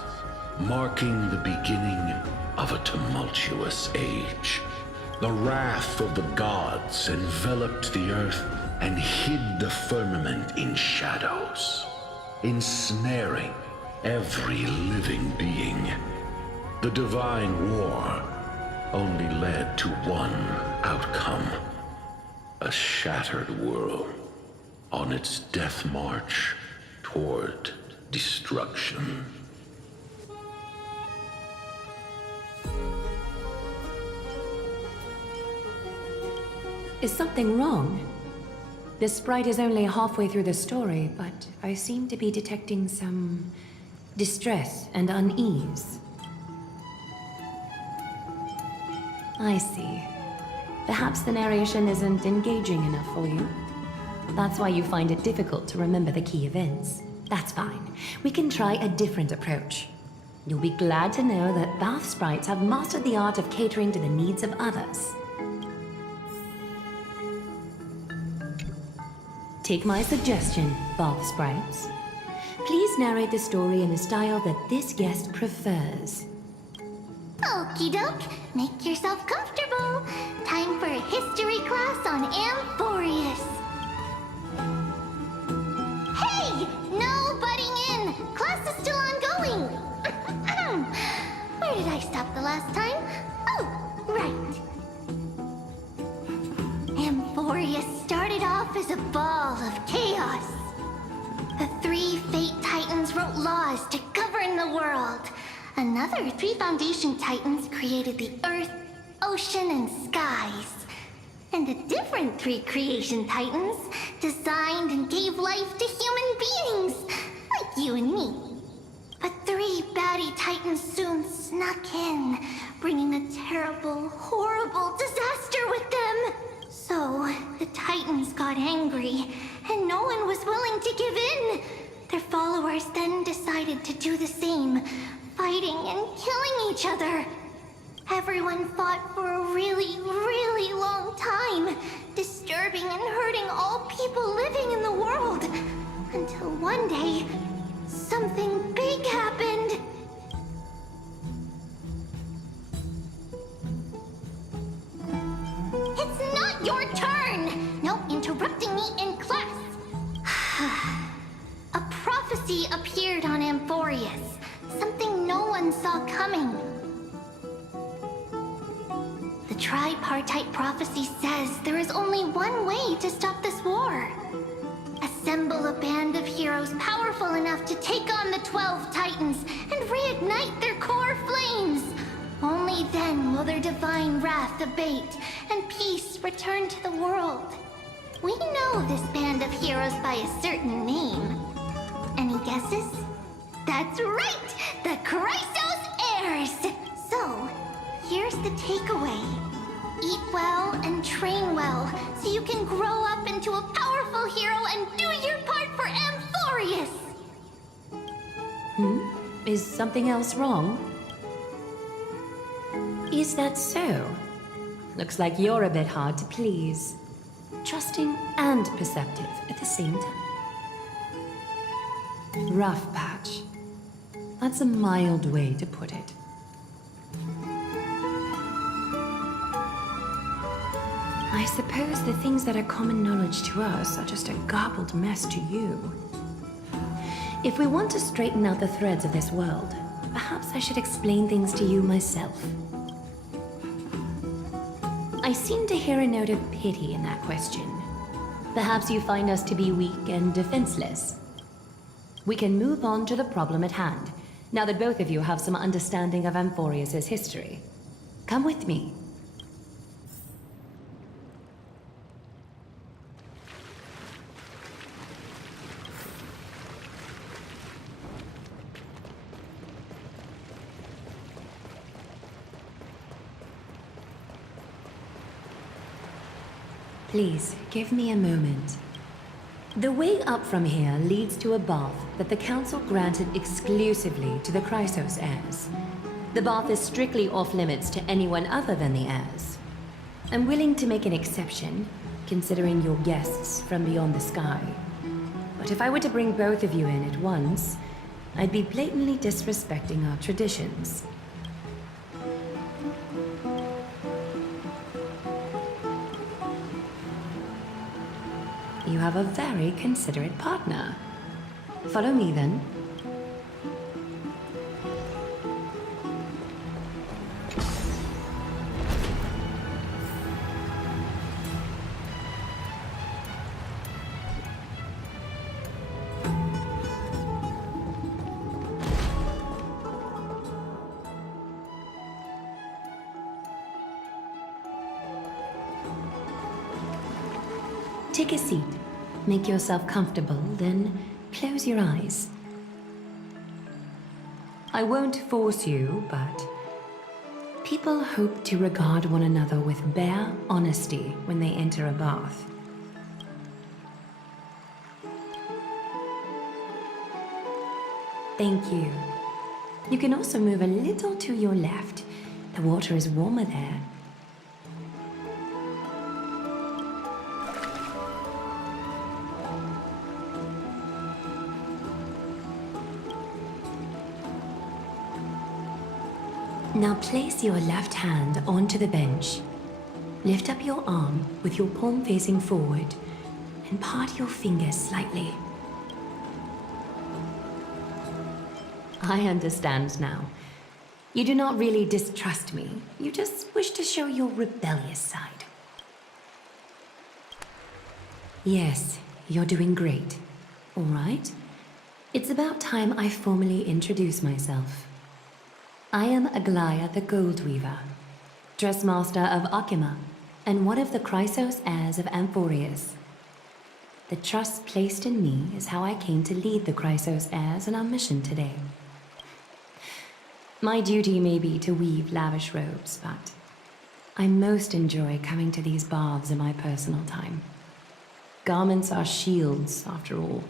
marking the beginning of a tumultuous age. The wrath of the gods enveloped the earth and hid the firmament in shadows, ensnaring every living being. The divine war only led to one outcome: a shattered world on its death march toward destruction. Is something wrong? The sprite is only halfway through the story, but I seem to be detecting some distress and unease. I see. Perhaps the narration isn't engaging enough for you. That's why you find it difficult to remember the key events. That's fine. We can try a different approach. You'll be glad to know that bath sprites have mastered the art of catering to the needs of others. Take my suggestion, bath sprites. Please narrate the story in a style that this guest prefers. Okie doke, make yourself comfortable. Time for a history class on Amphorius. Hey! No butting in! Class is still ongoing! Where did I stop the last time? Oh, right. Amphorius started off as a ball of chaos. The three Fate Titans wrote laws to govern the world. Another three Foundation Titans created the Earth, Ocean, and Skies. And the different three Creation Titans designed and gave life to human beings, like you and me. But three baddie Titans soon snuck in, bringing a terrible, horrible disaster with them. So, the Titans got angry, and no one was willing to give in. Their followers then decided to do the same, fighting and killing each other. Everyone fought for a really, really long time, disturbing and hurting all people living in the world. Until one day, something big happened. It's not your turn! No interrupting me in class. A prophecy appeared on Amphorius, something no one saw coming. The tripartite prophecy says there is only one way to stop this war. Assemble a band of heroes powerful enough to take on the 12 Titans and reignite their core flames. Only then will their divine wrath abate and peace return to the world. We know this band of heroes by a certain name. Any guesses? That's right! The Chrysos Heirs! So, here's the takeaway. Eat well and train well, so you can grow up into a powerful hero and do your part for Amphorius! Is something else wrong? Is that so? Looks like you're a bit hard to please. Trusting and perceptive at the same time. Rough patch. That's a mild way to put it. I suppose the things that are common knowledge to us are just a garbled mess to you. If we want to straighten out the threads of this world, perhaps I should explain things to you myself. I seem to hear a note of pity in that question. Perhaps you find us to be weak and defenseless. We can move on to the problem at hand, now that both of you have some understanding of Amphorius' history. Come with me. Please, give me a moment. The way up from here leads to a bath that the Council granted exclusively to the Chrysos heirs. The bath is strictly off-limits to anyone other than the heirs. I'm willing to make an exception, considering you're guests from beyond the sky. But if I were to bring both of you in at once, I'd be blatantly disrespecting our traditions. You have a very considerate partner. Follow me, then. Take a seat. Make yourself comfortable, then close your eyes. I won't force you, but people hope to regard one another with bare honesty when they enter a bath. Thank you. You can also move a little to your left. The water is warmer there. Now place your left hand onto the bench. Lift up your arm with your palm facing forward and part your fingers slightly. I understand now. You do not really distrust me. You just wish to show your rebellious side. Yes, you're doing great. All right. It's about time I formally introduce myself. I am Aglaya the Gold Weaver, Dressmaster of Akima, and one of the Chrysos heirs of Amphorius. The trust placed in me is how I came to lead the Chrysos heirs in our mission today. My duty may be to weave lavish robes, but I most enjoy coming to these baths in my personal time. Garments are shields, after all,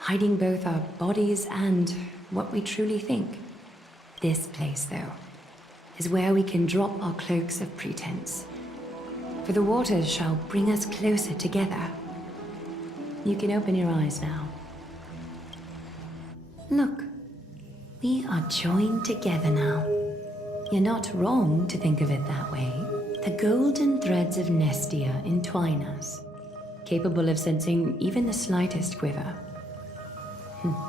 hiding both our bodies and what we truly think. This place, though, is where we can drop our cloaks of pretense, for the waters shall bring us closer together. You can open your eyes now. Look, we are joined together now. You're not wrong to think of it that way. The golden threads of Nestia entwine us, capable of sensing even the slightest quiver.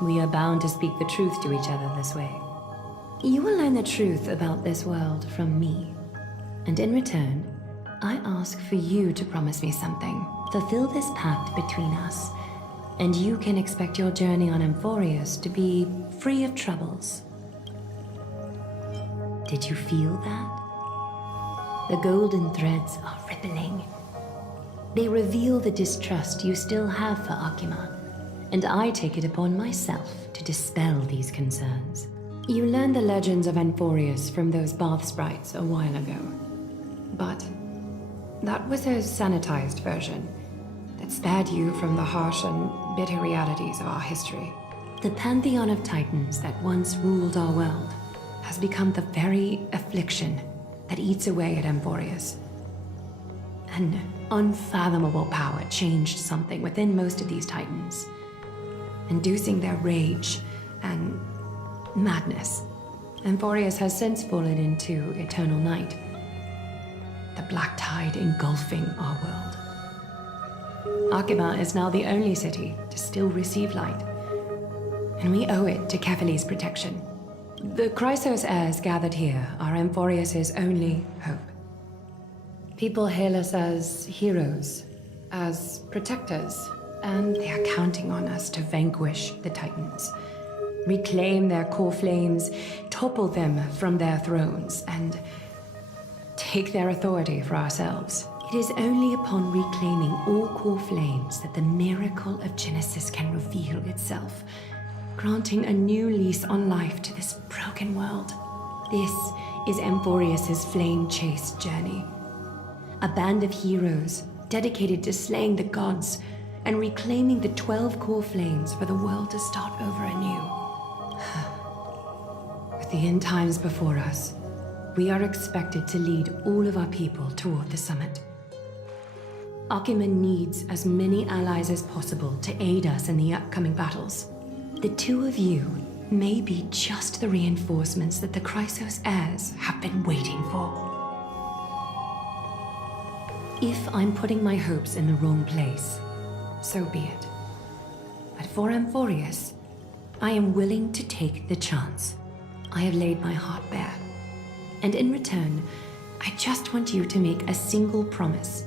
We are bound to speak the truth to each other this way. You will learn the truth about this world from me. And in return, I ask for you to promise me something. Fulfill this pact between us, and you can expect your journey on Amphorius to be free of troubles. Did you feel that? The golden threads are rippling. They reveal the distrust you still have for Akima, and I take it upon myself to dispel these concerns. You learned the legends of Amphorius from those bath sprites a while ago. But that was a sanitized version that spared you from the harsh and bitter realities of our history. The pantheon of titans that once ruled our world has become the very affliction that eats away at Amphorius. An unfathomable power changed something within most of these titans, inducing their rage and madness. Amphorius has since fallen into eternal night, the black tide engulfing our world. Akima is now the only city to still receive light, and we owe it to Kefali's protection. The Chrysos heirs gathered here are Amphorius' only hope. People hail us as heroes, as protectors, and they are counting on us to vanquish the Titans, reclaim their core flames, topple them from their thrones, and take their authority for ourselves. It is only upon reclaiming all core flames that the miracle of Genesis can reveal itself, granting a new lease on life to this broken world. This is Amphorius' flame-chased journey. A band of heroes dedicated to slaying the gods and reclaiming the 12 core flames for the world to start over anew. With the end times before us, we are expected to lead all of our people toward the summit. Akima needs as many allies as possible to aid us in the upcoming battles. The two of you may be just the reinforcements that the Chrysos heirs have been waiting for. If I'm putting my hopes in the wrong place, so be it. But for Amphorius, I am willing to take the chance. I have laid my heart bare. And in return, I just want you to make a single promise.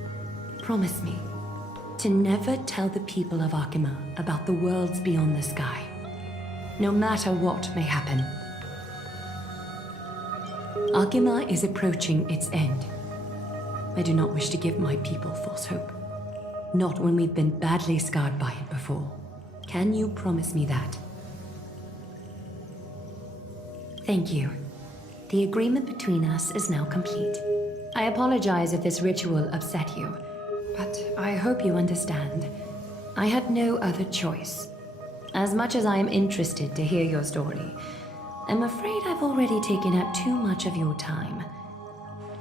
Promise me to never tell the people of Akima about the worlds beyond the sky, no matter what may happen. Akima is approaching its end. I do not wish to give my people false hope. Not when we've been badly scarred by it before. Can you promise me that? Thank you. The agreement between us is now complete. I apologize if this ritual upset you, but I hope you understand. I had no other choice. As much as I am interested to hear your story, I'm afraid I've already taken up too much of your time.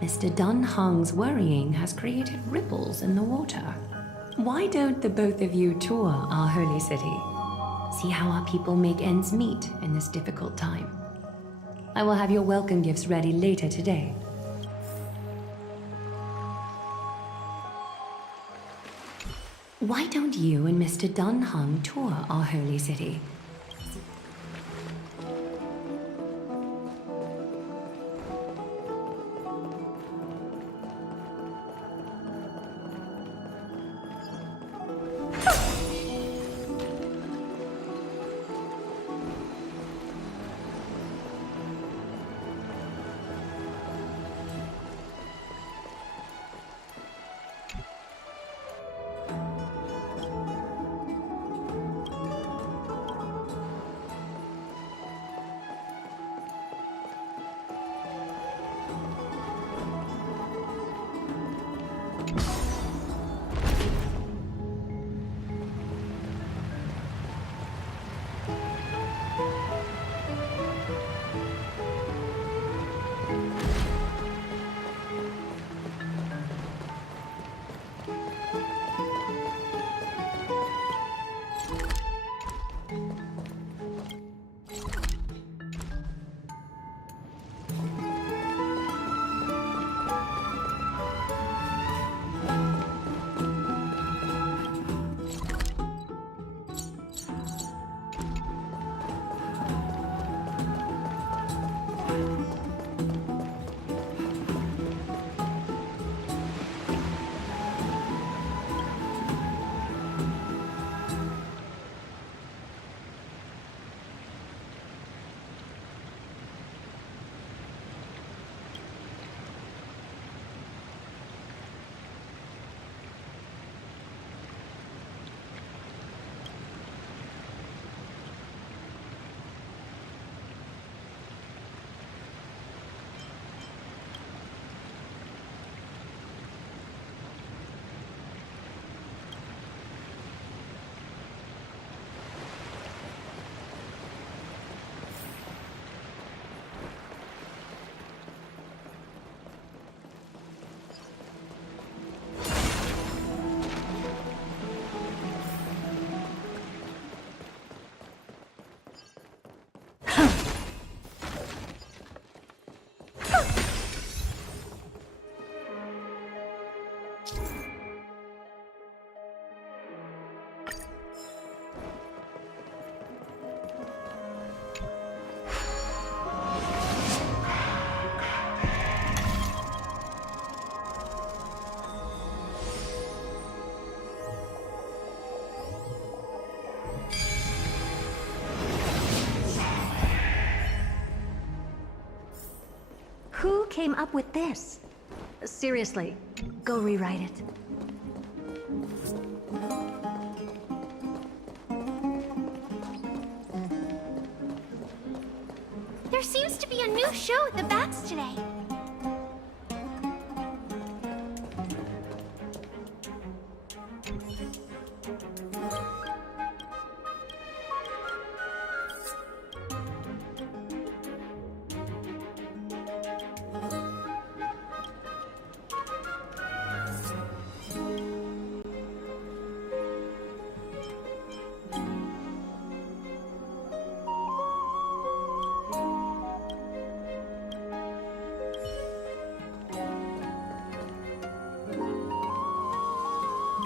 Mr. Dunhung's worrying has created ripples in the water. Why don't the both of you tour our holy city? See how our people make ends meet in this difficult time. I will have your welcome gifts ready later today. Why don't you and Mr. Dunhung tour our holy city? up with this? Seriously, go rewrite it. There seems to be a new show at the Bats today.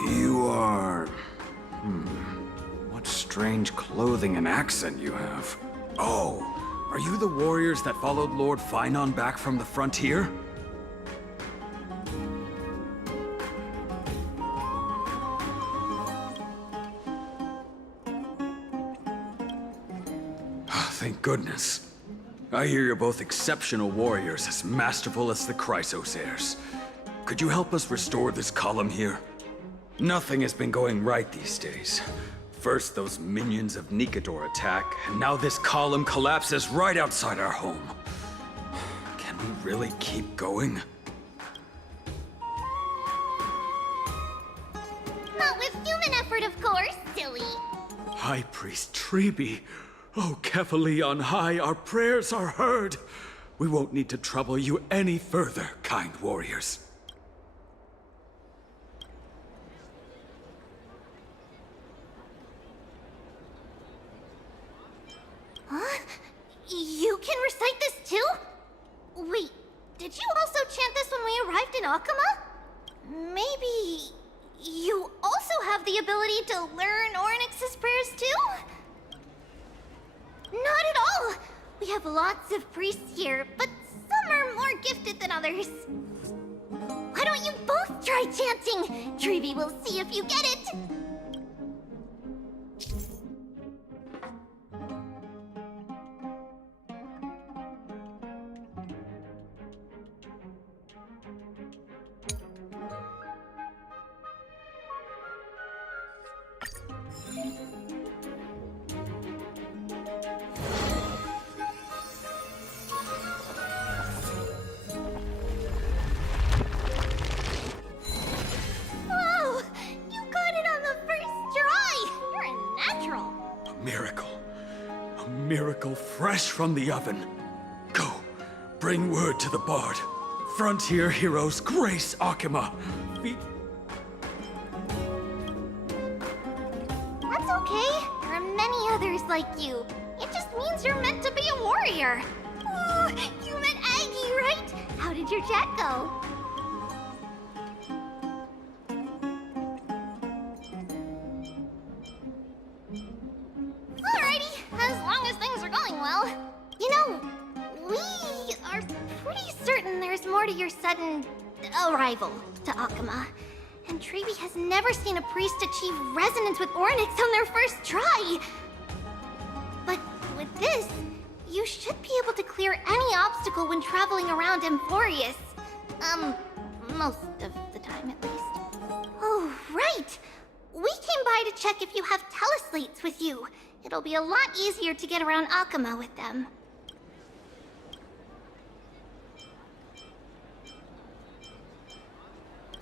You are... What strange clothing and accent you have. Oh, are you the warriors that followed Lord Finon back from the frontier? Thank goodness. I hear you're both exceptional warriors, as masterful as the Chrysos heirs. Could you help us restore this column here? Nothing has been going right these days. First those minions of Nicator attack, and now this column collapses right outside our home. Can we really keep going? Not with human effort, of course, silly. High Priest Treby. Oh, Kefali on high, our prayers are heard. We won't need to trouble you any further, kind warriors. Huh? You can recite this too? Wait, did you also chant this when we arrived in Akama? Maybe you also have the ability to learn Ornyx's prayers too? Not at all! We have lots of priests here, but some are more gifted than others. Why don't you both try chanting? Treby will see if you get it! Wow! You got it on the first try! You're a natural! A miracle. A miracle fresh from the oven. Go, bring word to the Bard. Frontier heroes grace Akama. That's okay. There are many others like you. It just means you're meant to be a warrior. Oh, you met Aggie, right? How did your chat go? Alrighty, as long as things are going well. You know, we are pretty certain there's more to your sudden arrival to Akama. And Treby has never seen a priest achieve resonance with Ornyx on their first try. But with this, you should be able to clear any obstacle when traveling around Amphorius. Most of the time at least. Oh, right! We came by to check if you have teleslates with you. It'll be a lot easier to get around Akama with them.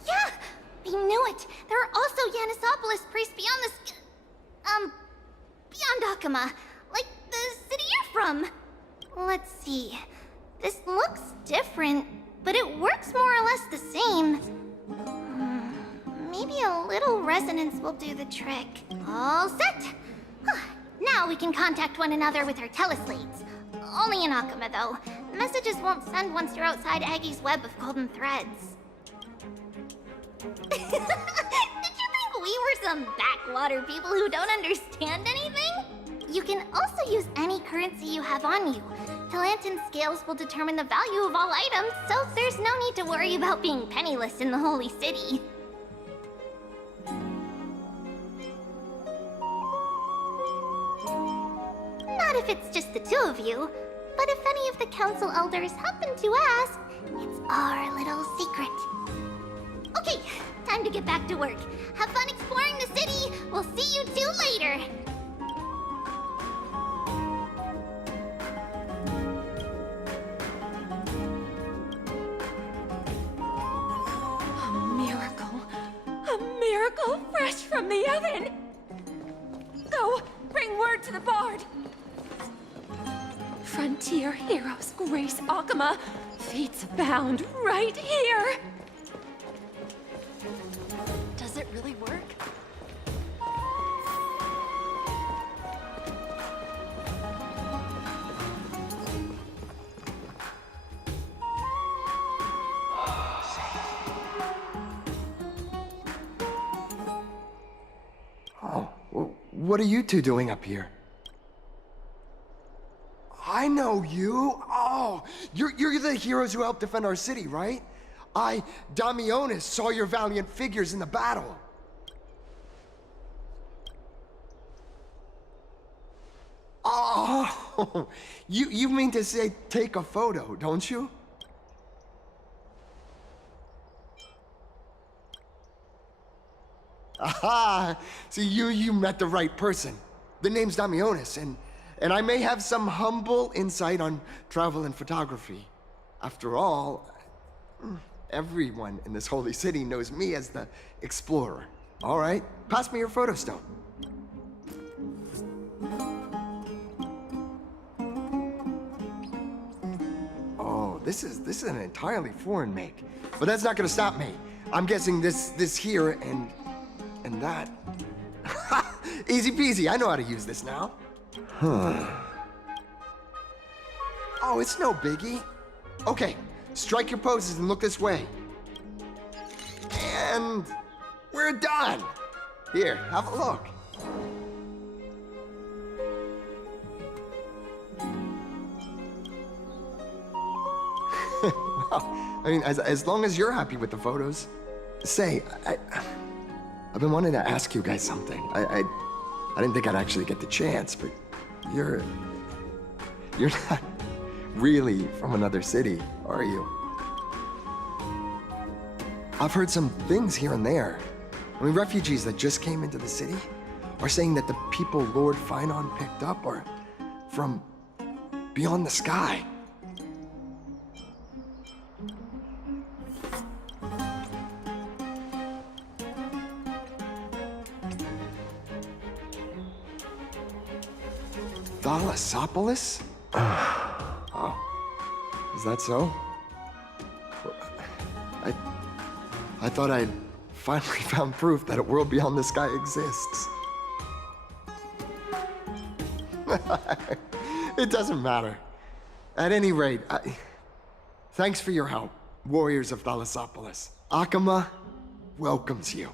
Yeah! We knew it! There are also Yanisopolis priests beyond the beyond Akama. Like the city you're from. Let's see. This looks different, but it works more or less the same. Maybe a little resonance will do the trick. All set! Now we can contact one another with our teleslates. Only in Akama, though. Messages won't send once you're outside Aggie's web of golden threads. Did you think we were some backwater people who don't understand anything? You can also use any currency you have on you. Talantan scales will determine the value of all items, so there's no need to worry about being penniless in the Holy City. Not if it's just the two of you, but if any of the council elders happen to ask, It's our little secret. Okay, time to get back to work. Have fun exploring the city. We'll see you two later. A miracle fresh from the oven! Go, bring word to the Bard! Frontier heroes grace Akama. Feats abound right here! Does it really work? What are you two doing up here? I know you. Oh, you're the heroes who helped defend our city, right? Damionis, saw your valiant figures in the battle. Oh, you mean to say take a photo, don't you? Aha! So you met the right person. The name's Damionis, and I may have some humble insight on travel and photography. After all, everyone in this holy city knows me as the explorer. All right, pass me your photo stone. Oh, this is an entirely foreign make, but that's not gonna stop me. I'm guessing this here and that. Easy peasy, I know how to use this now. Huh. Oh, it's no biggie. Okay, strike your poses and look this way. And we're done. Here, have a look. Well, I mean, as long as you're happy with the photos. Say, I've been wanting to ask you guys something. I didn't think I'd actually get the chance, but you're not really from another city, are you? I've heard some things here and there. I mean, refugees that just came into the city are saying that the people Lord Finon picked up are from beyond the sky. Thalasopolis? Oh, is that so? I thought I'd finally found proof that a world beyond the sky exists. It doesn't matter. At any rate, thanks for your help, warriors of Thalasopolis. Akama welcomes you.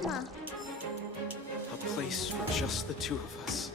Akuma? A place for just the two of us.